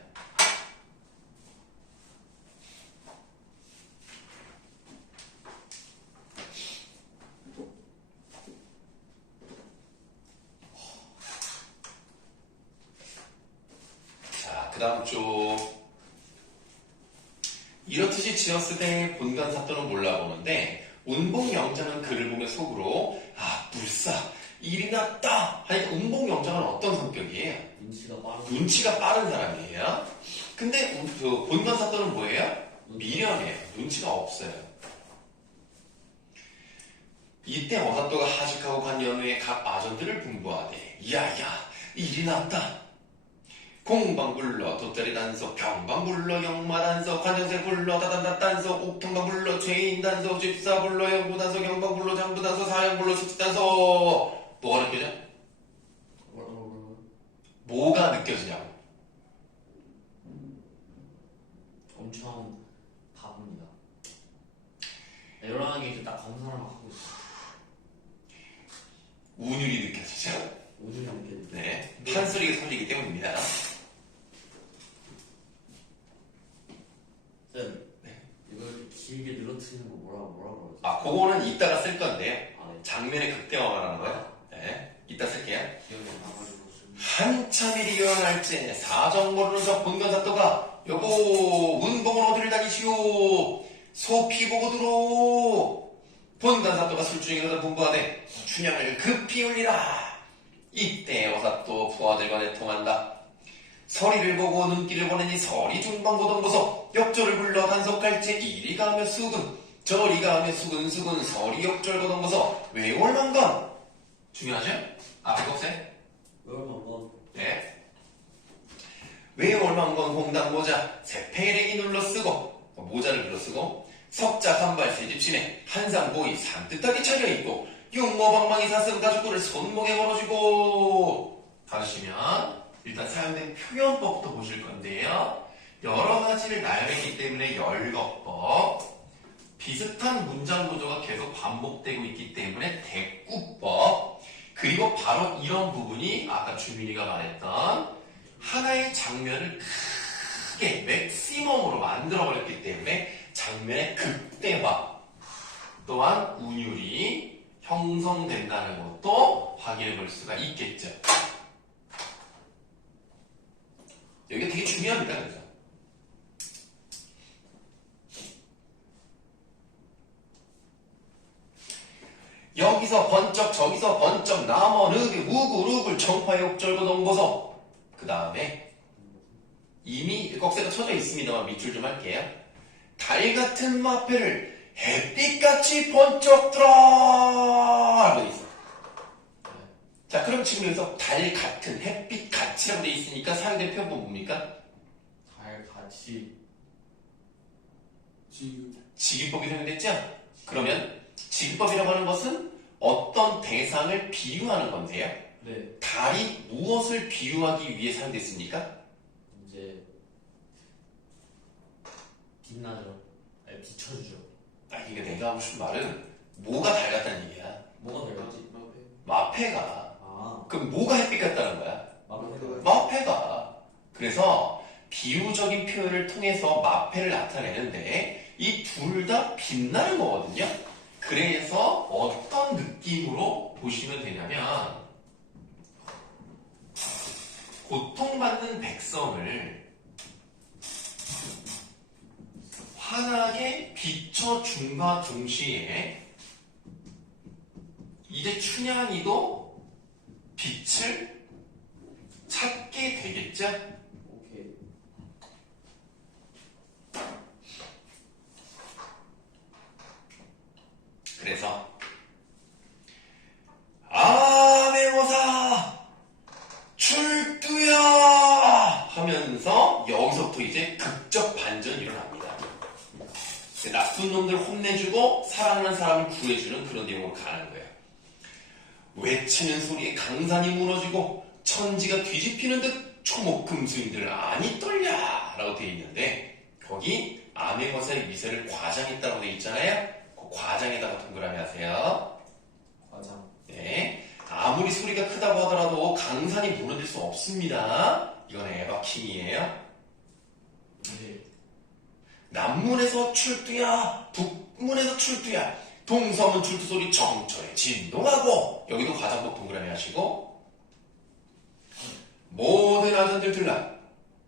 그 다음 쪽. 이렇듯이 지었으되 본관사또는 몰라보는데 운봉영장은 글을 보며 속으로 불사 일이 났다 하니까 운봉영장은 어떤 성격이에요? 눈치가 빠른 사람이에요. 근데 본관사또는 뭐예요? 미련해요. 눈치가 없어요. 이때 어사또가 하직하고 간 연후에 각 아전들을 분부하되 야야 일이 났다. 공방 불러 돗자리 단속 병방 불러 영마 단속 관전세 불러 다단다 단속 옥통방 불러 죄인 단속 집사 불러 영부 단속 영방 불러 장부 단속 사형 불러 숙지 단속. 뭐가 느껴져? 뭐가 느껴지냐고. 엄청 바쁩니다. 일어나는 게 이제 딱 검사를 막 하고 있어. 운율이 느껴지죠? 오늘 이렇게. 네, 판소리가 터지기 때문입니다. 쌤, 이걸 이렇게 길게 늘어뜨리는 거 뭐라고 그러지? 그거는 이따가 쓸 건데요. 네. 장면의 극대화 말하는 거예요. 네, 이따 쓸게요. 기억이 나가지고 한참 일이 일어날 때 사정 모르는 저 본관사또가 여보 운봉은 어디를 다니시오 소피 보고 들어. 본관사또가 술중에서 분부하되 춘향을 급히 울리라. 이때 어사또 부하들과 내통한다. 서리를 보고 눈길을 보내니 서리 중방고동보소 역조를 불러 단속할지 이리 가며 수군 저리가 하며 수근수근 서리 역절거 넘어서 외월만 건 중요하죠? 국어세? 외월만 네. 외월만 건 홍당 모자 새패래기 눌러 쓰고 모자를 눌러 쓰고 석자 간발 새집신에 한상 보이 산뜻하게 차려입고 육모방망이 사슴 가죽구를 손목에 걸어주고 가시면 일단 사용된 표현법부터 보실 건데요. 여러 가지를 나열했기 때문에 열거법, 비슷한 문장 구조가 계속 반복되고 있기 때문에 대꾸법, 그리고 바로 이런 부분이 아까 주민이가 말했던 하나의 장면을 크게 맥시멈으로 만들어버렸기 때문에 장면의 극대화 또한 운율이 형성된다는 것도 확인해 볼 수가 있겠죠. 여기가 되게 중요합니다. 그래서 여기서 번쩍 저기서 번쩍 남어르게 우구르글 청파에 옥절고 넘보서 그 다음에 이미 꺽쇠가 쳐져 있습니다만 밑줄 좀 할게요. 달 같은 마패를 햇빛같이 번쩍 들어 라고 돼 있어. 자, 그럼 지금 여기서 달 같은 햇빛 같이라고 돼 있으니까 사용된 표현법 뭡니까? 달 같이 직유법이 사용됐죠? 그러면 직유법이라고 하는 것은 어떤 대상을 비유하는 건데요. 네 달이 무엇을 비유하기 위해 사용됐습니까? 이제 빛나죠. 아니 비춰주죠. 그러니까 내가 하고 싶은 말은 뭐가 달 같다는 얘기야. 뭐가 달라지? 마패가. 아 그럼 뭐가 햇빛 같다는 거야? 마페가 마패가. 그래서 비유적인 표현을 통해서 마패를 나타내는데 이 둘 다 빛나는 거거든요. 그래서 어떤 느낌으로 보시면 되냐면 고통받는 백성을 환하게 비춰준과 동시에 이제 춘향이도 빛을 찾게 되겠죠? 오케이. 그래서 아메모사 출두야 하면서 여기서부터 이제 극적 반전이 일어납니다. 나쁜 놈들 혼내주고 사랑하는 사람을 구해주는 그런 내용으로 가는 거예요. 외치는 소리에 강산이 무너지고 천지가 뒤집히는 듯 초목금수인들 안이 떨려 라고 되어 있는데 거기 아메모사의 미세를 과장했다고 되어 있잖아요. 그 과장에다가 동그라미 하세요. 과장. 네. 아무리 소리가 크다고 하더라도 강산이 무너질 수 없습니다. 이건 에바킹이에요. 네. 남문에서 출두야, 북문에서 출두야, 동서문 출두 소리 정처에 진동하고 여기도 과장법 동그라미 하시고 모든 아전들 들라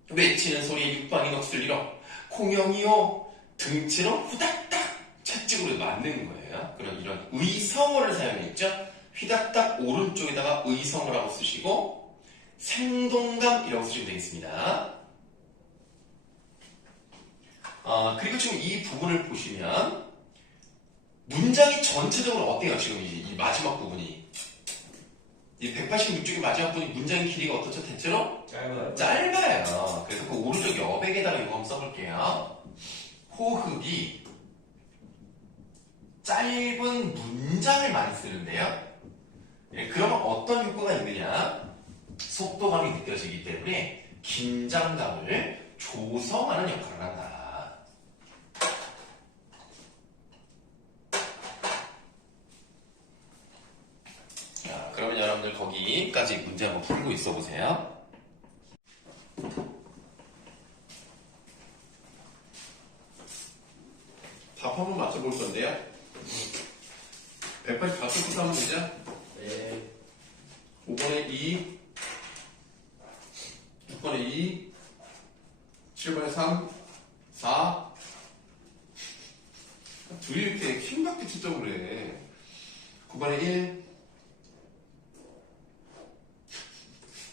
외치는 소리에 육방이 넋을리러 공영이요 등치로 후닥닥 채찍으로 맞는 거예요. 그런 이런 의성어를 사용했죠. 휘닥닥 오른쪽에다가 의성어라고 쓰시고 생동감이라고 쓰시면 되겠습니다. 그리고 지금 이 부분을 보시면 문장이 전체적으로 어때요? 지금 이 마지막 부분이 이 186쪽의 마지막 부분이 문장의 길이가 어떻죠? 대체로 짧아요. 짧아요. 그래서 그 오른쪽 여백에다가 이거 한번 써볼게요. 호흡이 짧은 문장을 많이 쓰는데요. 그러면 어떤 효과가 있느냐? 속도감이 느껴지기 때문에 긴장감을 조성하는 역할을 한다. 자, 그러면 여러분들 거기까지 문제 한번 풀고 있어 보세요. 답 한번 맞춰볼 건데요. 184쪽부터 한번 보자. 네. 5번에 2, 6번에 2, 7번에 3, 4. 둘이 이렇게 킹받게 채점을 해. 9번에 1.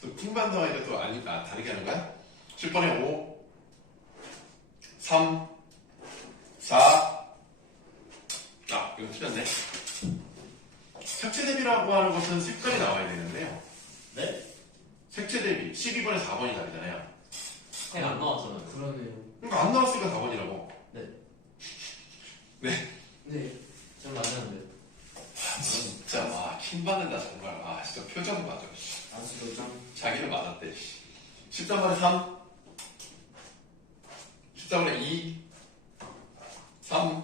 또 킹받는 아이가 또 아니까 다르게 하는 거야? 7번에 5, 3, 4, 이거 틀렸네. 색채 대비라고 하는 것은 색깔이 나와야 되는데요. 네? 색채 대비 12번에 4번이 답이잖아요. 그냥 안 나왔잖아요. 그러네요. 그러니까 안 나왔으니까 4번이라고. 네. 잘 맞았는데. 진짜 와 킹받는다 정말. 아 진짜 표정 맞아. 안수도장. 자기는 맞았대. 13번에 3, 13번에 2, 3,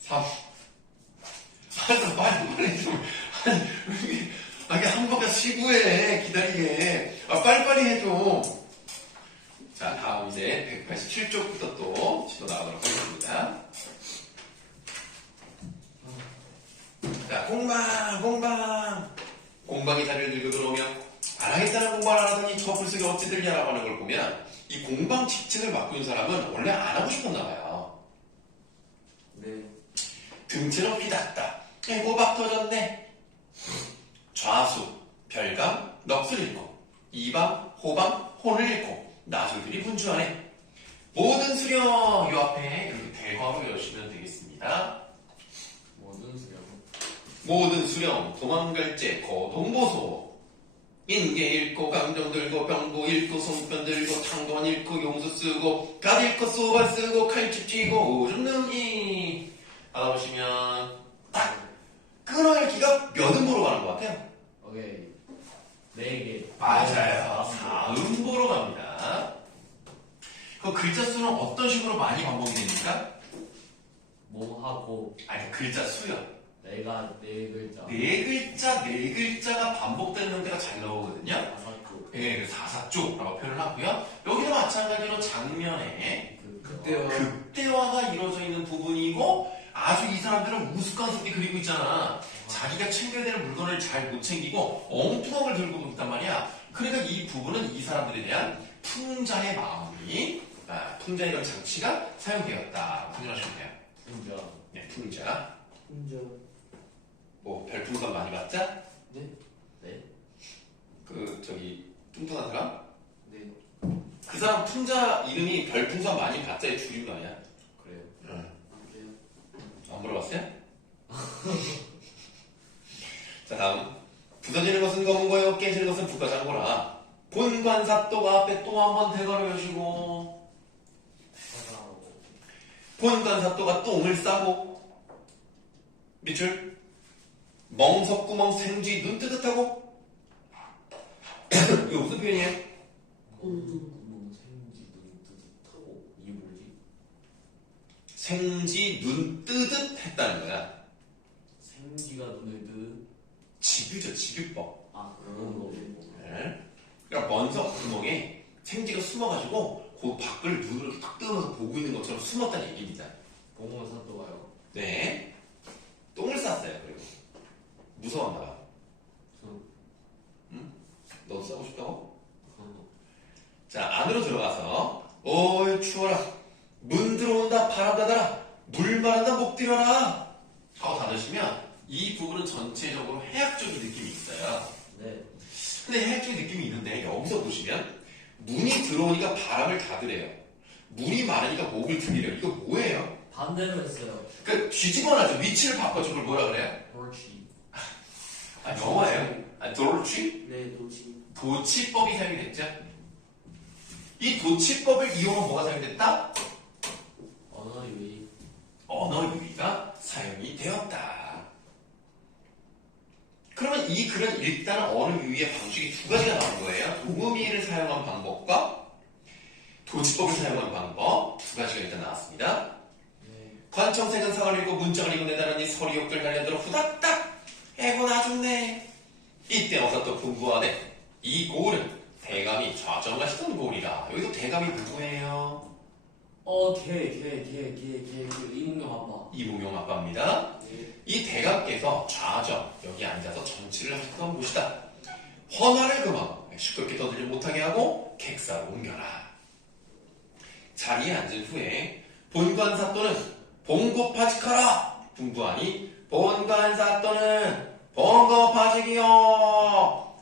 3. 하여튼 빨리 좀. 아니 한번에 시구해 기다리게. 아 빨리빨리 해줘. 자 다음 이제 187쪽부터 또 지도 나가도록 하겠습니다. 자 공방이 자리를 들고 들어오면 안 하겠다는 공부를 안 하더니 저 불쑥이 어찌 들냐라고 하는 걸 보면 이 공방 직책을 맡고 있는 사람은 원래 안 하고 싶었나 봐요. 네. 등치는 휘닿다. 호박 터졌네. 좌수, 별감, 넋을 잃고 이방, 호방, 혼을 잃고 나술들이 분주하네. 모든 수령 요 앞에 이렇게 대괄호 여시면 되겠습니다. 모든 수령, 도망갈제, 거동보소. 인계 읽고, 강정 들고, 병보 읽고, 송편 들고, 창건 읽고, 용수 쓰고, 갓 읽고, 소발 쓰고, 칼집 쥐고, 오줌 누기. 하다 보시면, 딱, 끊어읽기가 몇 음보로 가는 것 같아요? 오케이. 4개. 맞아요. 4음보로 갑니다. 그 글자 수는 어떤 식으로 많이 반복이 됩니까? 뭐 하고, 아니, 글자 수요. 내가 4글자. 네 글자가 반복되는 형태가 잘 나오거든요. 다사쪽. 예, 사사쪽라고 표현을 하고요. 여기도 마찬가지로 장면에 극대화가 이루어져 있는 부분이고 아주 이 사람들은 우스꽝스럽게 그리고 있잖아. 자기가 챙겨야 되는 물건을 잘 못 챙기고 엉뚱한 걸 들고 있단 말이야. 그러니까 이 부분은 이 사람들에 대한 풍자의 마음이 풍자의 이런 장치가 사용되었다. 분열하시면 돼요. 풍자. 네, 풍자. 혼자. 뭐 별풍선 많이 받자? 네. 그 저기 뚱뚱한 사람? 네. 그 사람 풍자 이름이 별풍선 많이 받자의 줄인 거 아니야? 그래요. 응. 아, 그래요? 안 물어봤어요? 자 다음 부서지는 것은 검은 거요 깨지는 것은 북가장고라. 본관사또가 앞에 또 한 번 대가로 여시고 사사하고. 본관사또가 똥을 싸고 밑줄 멍석구멍 생쥐 눈 뜨뜻하고 이거 무슨 표현이에요? 구멍 생지 눈 뜨뜻하고. 이게 뭐지? 생쥐 눈 뜨뜻했다는 거야. 생지가 눈을 뜨. 집유죠 집유법. 그런 거고. 네. 그러니까 먼석 구멍에 생쥐가 숨어가지고 그 밖을 눈으로 이렇게 딱 뜨면서 보고 있는 것처럼 숨었다는 얘기입니다. 봉원 사또가요. 네. 똥을 쌌어요. 그리고 무서웠나 봐. 응? 너도 싸고 싶다고? 자 안으로 들어가서 어이 추워라. 문 들어온다 바람 닫아라. 물 마른다 목 들어라. 하고 닫으시면 이 부분은 전체적으로 해학적인 느낌이 있어요. 네. 근데 해학적인 느낌이 있는데 여기서 보시면 문이 들어오니까 바람을 닫으래요. 물이 많으니까 목을 들이래요. 이거 뭐예요? 반대로 했어요. 그 뒤집어놔서 위치를 바꿔준 걸 뭐라 그래요? 그렇지. 영어예요? 도치? 네, 도치. 도치법이 사용이 됐죠? 이 도치법을 이용한 뭐가 사용됐다? 언어 유희. 언어 유희가 사용이 되었다. 그러면 이 글은 일단 언어 유희의 방식이 두 가지가 나온 거예요. 동음이를 사용한 방법과 도치법을 사용한 방법 두 가지가 일단 나왔습니다. 네. 관청색은 상을 읽고 문짝을 읽고 내다라니 서리욕들 달려들어 후닥닥 해고 나죽네. 이때 어서 또 분부하되 이 고을은 대감이 좌정하시던 고을이라. 여기도 대감이 누구예요? 이문경 아빠. 이무용 아빠입니다. 네. 이 대감께서 좌정 여기 앉아서 정치를 하셨던 곳이다. 헌화를 금하고 시끄럽게 떠들지 못하게 하고 객사로 옮겨라. 자리에 앉은 후에 본관사또는 봉고파직하라 분부하니 본관사또는 봉고파직이요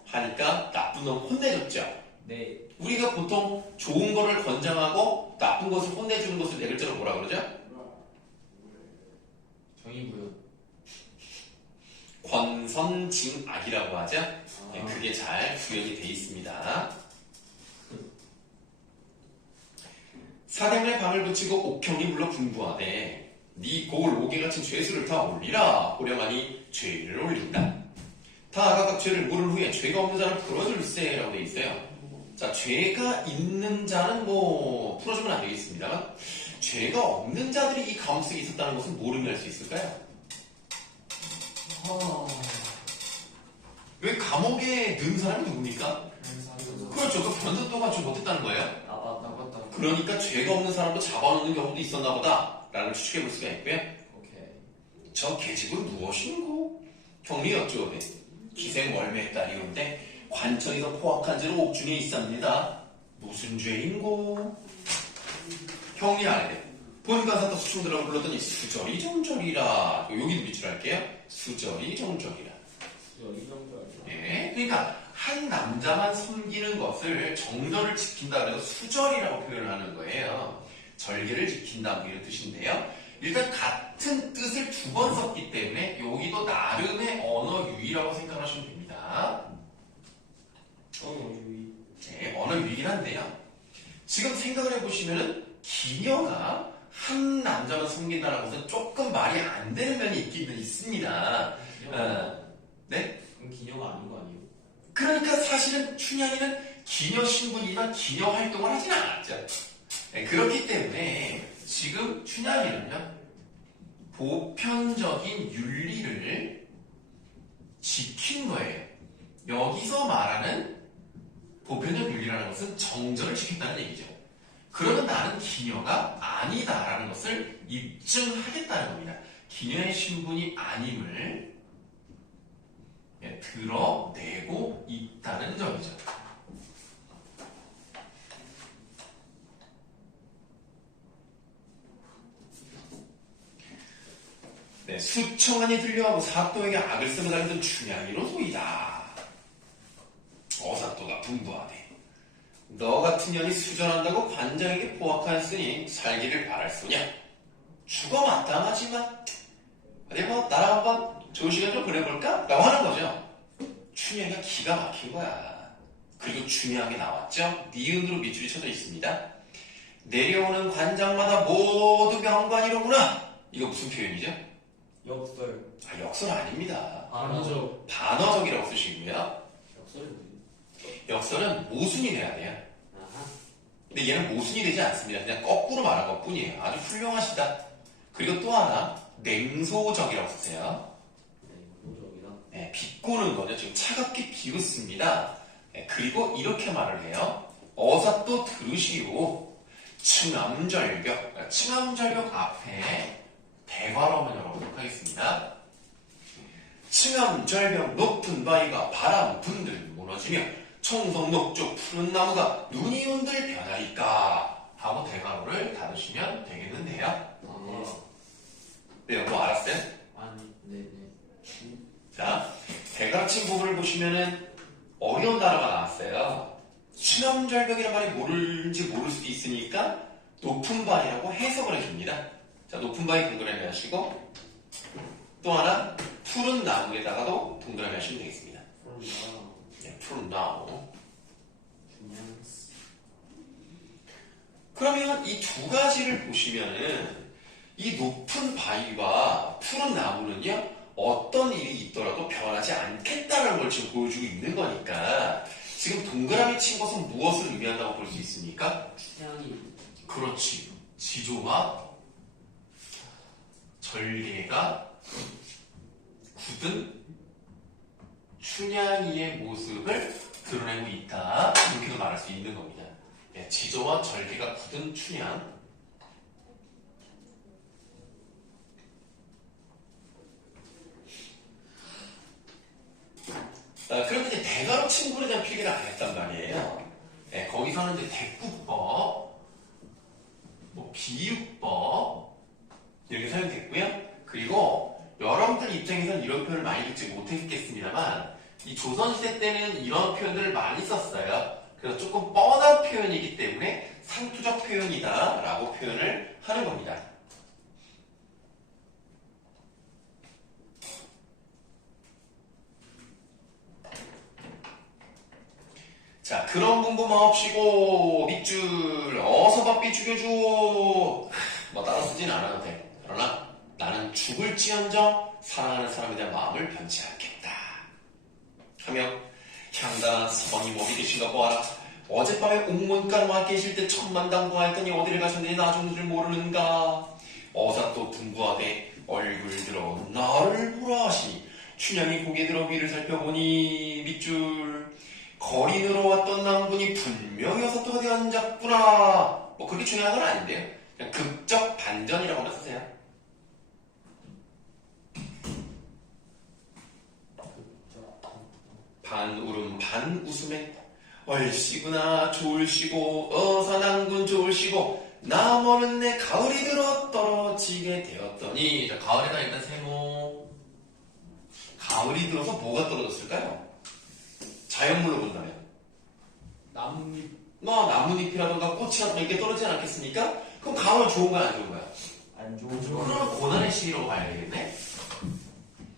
하니까 나쁜 놈 혼내줬죠. 네. 우리가 보통 좋은 거를 권장하고 나쁜 것을 혼내주는 것을 네 글자로 뭐라 그러죠? 정의구현. 권선징악이라고 하죠. 네, 아, 그게 잘 구현이 돼 있습니다. 사대문에 방을 붙이고 옥형이 불러 분부하되 네 고을 옥에 갇힌 죄수를 다 올리라 호령하니 죄를 올린다. 다 각각 죄를 물은 후에 죄가 없는 자는 풀어줄세 라고 돼 있어요. 자, 죄가 있는 자는 뭐 풀어주면 안 되겠습니다만 죄가 없는 자들이 이 가운데 있었다는 것은 뭘 의미할 수 있을까요? 왜 감옥에 넣은 사람이 누굽니까? 그렇죠. 그 변선도가 좀 못했다는 거예요. 나봤다. 그러니까 죄가 없는 사람도 잡아놓는 경우도 있었나 보다 라는 추측해 볼 수가 있고요. 오케이. 저 계집은 무엇인고? 형리 여쭈어대 기생월매에 딸이온데 관청에서 포악한 죄로 옥중에 있습니다. 무슨 죄인고? 형리 아래 본관사도 수충들라고 불렀더니 수절이 정절이라. 여기도 밑줄 할게요. 수절이 정절이라. 이 정도 알죠? 예, 그러니까 한 남자만 섬기는 것을 정절을 지킨다 그래서 수절이라고 표현을 하는 거예요. 절개를 지킨다 뭐 이런 뜻인데요. 일단 같은 뜻을 두 번 썼기 때문에 여기도 나름의 언어 유희라고 생각하시면 됩니다. 유의. 네, 언어 유희긴 한데요. 지금 생각을 해보시면은 기녀가 한 남자만 섬긴다는 것은 조금 말이 안 되는 면이 있긴 있습니다. 네? 그럼 기녀가 아닌 거 아니에요? 그러니까 사실은 춘향이는 기녀 신분이지만 기녀 활동을 하지는 않았죠. 네, 그렇기 때문에 지금 춘향이는요 보편적인 윤리를 지킨 거예요. 여기서 말하는 보편적 윤리라는 것은 정절을 지켰다는 얘기죠. 그러면 나는 기녀가 아니다라는 것을 입증하겠다는 겁니다. 기녀의 신분이 아님을 드러내고 있다는 점이죠. 네, 수청한이 들려하고 사또에게 악을 쓰고 다니던 춘향이로 소이다. 어사또가 분부하되 너 같은 년이 수전한다고 관장에게 포악하였으니 살기를 바랄 소냐? 죽어 마땅하지만 어디 뭐 나랑 한번 좋은 시간 좀 보내볼까? 라고 하는 거죠. 춘향이가 기가 막힌 거야. 그리고 중요한 게 나왔죠. 니은으로 밑줄이 쳐져 있습니다. 내려오는 관장마다 모두 명관이로구나. 이거 무슨 표현이죠? 역설. 아, 역설 아닙니다. 반어적. 반어적이라고 쓰시고요. 역설이 뭐지? 역설은 모순이 돼야 돼요. 아하. 근데 얘는 모순이 되지 않습니다. 그냥 거꾸로 말한 것 뿐이에요. 아주 훌륭하시다. 그리고 또 하나 냉소적이라고 쓰세요. 냉소적이다. 네, 비꼬는 거죠. 지금 차갑게 비웃습니다. 네, 그리고 이렇게 말을 해요. 어사 또 들으시오. 층암절벽. 층암절벽 앞에 대괄호 한번 열어보도록 하겠습니다. 층암절벽 높은 바위가 바람 분들 무너지며 청성 녹조 푸른 나무가 눈이 온들 변하리까 하고 대괄호를 닫으시면 되겠는데요. 네, 뭐 알았어요? 아니, 네네. 자, 대괄호 친 부분을 보시면은 어려운 단어가 나왔어요. 층암절벽이란 말이 모를지 모를 수도 있으니까 높은 바위라고 해석을 해줍니다. 자, 높은 바위 동그라미 하시고 또 하나 푸른 나무에다가도 동그라미 하시면 되겠습니다. 네, 푸른 나무. 그러면 이 두 가지를 보시면은 이 높은 바위와 푸른 나무는요 어떤 일이 있더라도 변하지 않겠다는 걸 지금 보여주고 있는 거니까 지금 동그라미 친 것은 무엇을 의미한다고 볼 수 있습니까? 춘향이. 그렇지. 지조와 절개가 굳은 춘향이의 모습을 드러내고 있다. 이렇게도 말할 수 있는 겁니다. 네, 지조와 절개가 굳은 춘향. 그런데 이제 대괄호 친구에 대한 필기를 안 했단 말이에요. 네, 거기서는 이제 대꾸법, 뭐 비유법 이렇게 사용됐고요. 그리고 여러분들 입장에서는 이런 표현을 많이 듣지 못했겠습니다만 이 조선시대 때는 이런 표현들을 많이 썼어요. 그래서 조금 뻔한 표현이기 때문에 상투적 표현이다 라고 표현을 하는 겁니다. 자, 그런 궁금하옵시고 밑줄 어서 밥비 죽여줘. 뭐 따라 쓰진 않아도 돼. 그러나 나는 죽을지언정 사랑하는 사람에 대한 마음을 변치 않겠다 하며 향단아 서방이 어디 계신가 보아라. 어젯밤에 옥문가로 와 계실 때 천만당부하였더니 어디를 가셨느니 나 정도를 모르는가. 어사 또 분부하되 얼굴 들어 나를 보라 하시니 춘향이 고개 들어 위를 살펴보니 밑줄 거린으로 왔던 남분이 분명히 어사 또 어디 앉았구나. 뭐 그렇게 중요한 건 아닌데요. 그냥 극적 반전이라고만 쓰세요. 반 울음 반 웃음에 얼씨구나 좋을시고 어사난군 좋을시고 나 모르는 내 가을이 들어 떨어지게 되었더니. 자, 가을에다 일단 세모. 가을이 들어서 뭐가 떨어졌을까요? 자연물로 본다면 나뭇잎. 나뭇잎이라던가 꽃이라던가 이게 떨어지지 않겠습니까? 그럼 가을 좋은 거야 안 좋은 거야? 안 좋은 그러면 고난의 시기로 봐야 되겠네.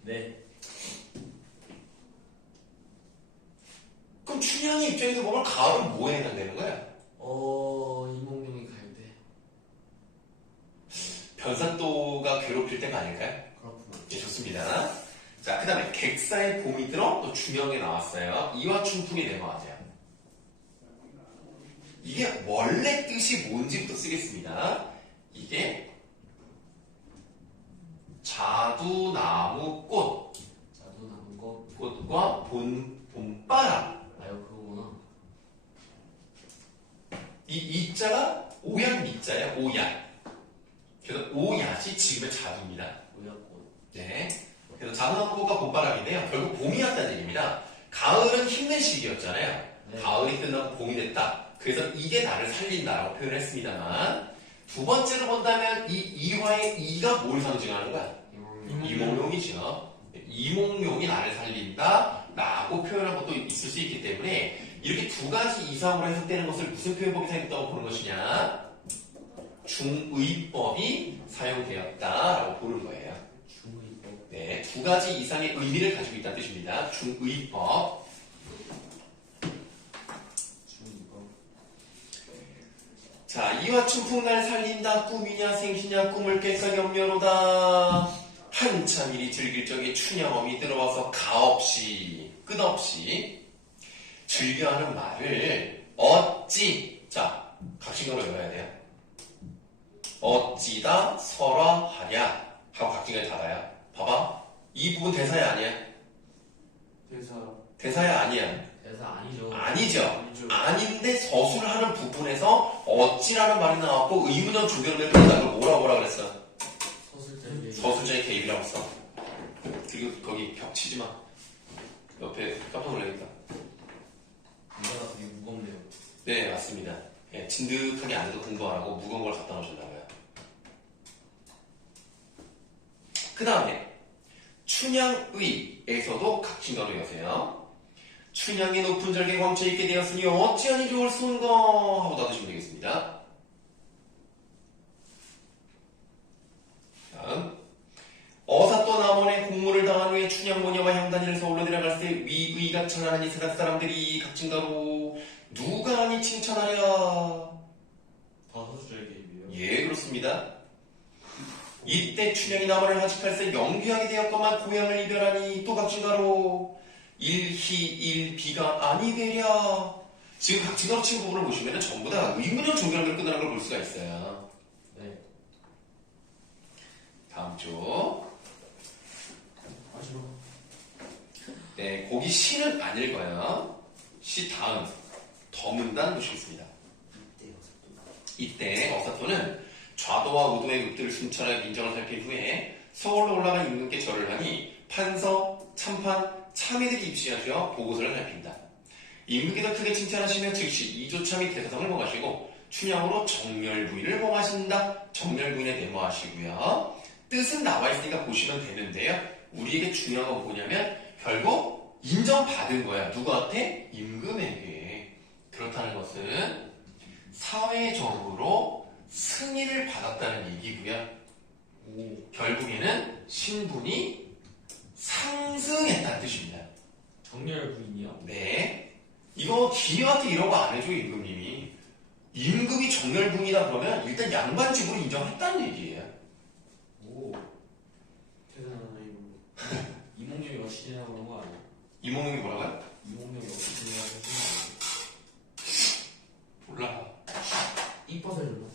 네. 그럼 춘향이 입장에서 보면 가을은 뭐에 해당되는 거야? 이몽룡이 갈 때. 변산도가 괴롭힐 때가 아닐까요? 그렇구나. 예, 좋습니다. 자, 그 다음에 객사의 봄이 들어 또 중형에 나왔어요. 이와 춘풍이 내모하세요. 이게 원래 뜻이 뭔지부터 쓰겠습니다. 이게 자두나무꽃, 자두나무꽃. 꽃과 봄바람. 아유 그거구나. 이 자가 오얏 밑자예요. 오얏. 그래서 오얏이 지금의 자두입니다. 오야꽃. 네. 그래서 자두나무꽃과 봄바람인데요. 결국 봄이 왔다는 얘기입니다. 가을은 힘든 시기였잖아요. 네. 가을이 끝나고 봄이 됐다. 그래서 이게 나를 살린다라고 표현을 했습니다만, 두 번째로 본다면 이 이화의 이가 뭘 상징하는 거야? 이몽룡이죠. 이몽룡이 나를 살린다 라고 표현한 것도 있을 수 있기 때문에 이렇게 두 가지 이상으로 해석되는 것을 무슨 표현법이 사용됐다고 보는 것이냐? 중의법이 사용되었다라고 보는 거예요. 중의법. 네, 두 가지 이상의 의미를 가지고 있다는 뜻입니다. 중의법. 중의법. 자, 이와 춘풍 날 살린다. 꿈이냐 생시냐 꿈을 깰까 염려로다. 한참 일이 즐길 적에 춘향엄이 들어와서 가없이 끝없이 즐겨하는 말을 어찌. 자, 각신가로 외워야 돼요. 어찌다 설화하랴 하고 각신까지 닫아요. 봐봐, 이 부분 대사야 아니야? 대사 대사야 아니야? 대사 아니죠. 아니죠. 아니죠. 아닌데 서술을 하는 부분에서 어찌라는 말이 나왔고 의문형 조변을 끝나고 뭐라 그랬어? 서술자의 서술자의 개입이라고 써. 그리고 거기 겹치지 마. 옆에 깜짝 놀라겠다. 문제가 되게 무겁네요. 네, 맞습니다. 예, 진득하게 안 해도 공부하라고 무거운 걸 갖다 놓으셨나봐요. 그 다음에 춘향의에서도 각신가로 여세요. 춘향이 높은 절개 광채 있게 되었으니 어찌하니 좋을 순가 하고 닫으시면 되겠습니다. 다음, 어사또 남원의 공무를 당한 후에 춘향모녀와 향단이를 서울로 데려갈 때 위의가 천하니 세상 사람들이 각진가로 누가 아니 칭찬하랴. 다 서술자의 개입이에요. 예, 그렇습니다. 이때 춘향이 남원을 하직할 때 영귀하게 되었건만 고향을 이별하니 또 각진가로 일희일비가 아니 되랴. 지금 각진가로 친 부분을 보시면 전부 다 의문형 종결로 끝나는 걸 볼 수가 있어요. 네. 다음 쪽. 마지막 네, 거기 시는 안 읽어요. 시 다음 더문단 보시겠습니다. 이때 어사토는 좌도와 우도의 읍들을 순찰하여 민정을 살핀 후에 서울로 올라간 임금께 절을 하니 판서, 참판, 참의들이 입시하여 보고서를 살핀다. 임금께서 크게 칭찬하시며 즉시 이조참이 대사성을 범하시고 춘향으로 정멸부인을 범하신다. 정멸부인에 내모하시고요. 뜻은 나와 있으니까 보시면 되는데요. 우리에게 중요한 건 뭐냐면 결국 인정받은 거야. 누구한테? 임금에게. 그렇다는 것은 사회적으로 승인을 받았다는 얘기고요. 결국에는 신분이 상승했다는 뜻입니다. 정렬 부인이요? 네. 이거 기계한테 이런 거 안 해줘, 임금님이. 임금이 정렬붕이다 그러면 일단 양반집으로 인정했다는 얘기예요. 오. 대단하다 이거. 이몽룡이 여신이라고 그런 거 아니야? 이몽룡이 뭐라고요? 이몽룡이 여신이라고 했던 몰라. 거 아니야? 이뻐서 해줬나?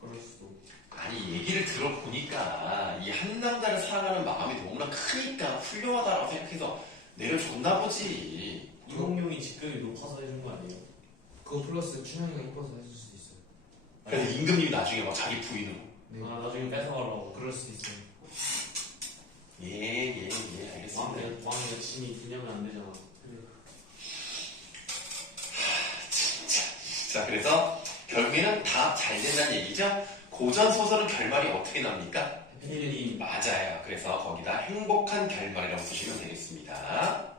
그럴 수도. 아니, 얘기를 들어보니까 이 한 남자를 사랑하는 마음이 너무나 크니까 훌륭하다라고 생각해서 내려줬나 보지. 이몽룡이 직급이 높아서 해준 거 아니에요? 그거 플러스 춘향이가 이뻐서 해줄 수도 있어요. 그래서 임금님이 나중에 막 자기 부인으로. 네. 아 나중에 뺏어가려고. 그럴 수도 있어요. 예, 알겠습니다. 왕의 여친이 기념이 안 되잖아. 자, 그래서 결국에는 다 잘 된다는 얘기죠? 고전 소설은 결말이 어떻게 납니까? 해피엔딩. 맞아요. 그래서 거기다 행복한 결말이라고 쓰시면 되겠습니다.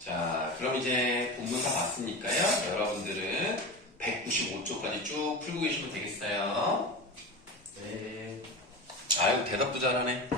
자, 그럼 이제 본문사 봤으니까요. 여러분들은 195쪽까지 쭉 풀고 계시면 되겠어요. 네. 아유, 대답도 잘하네.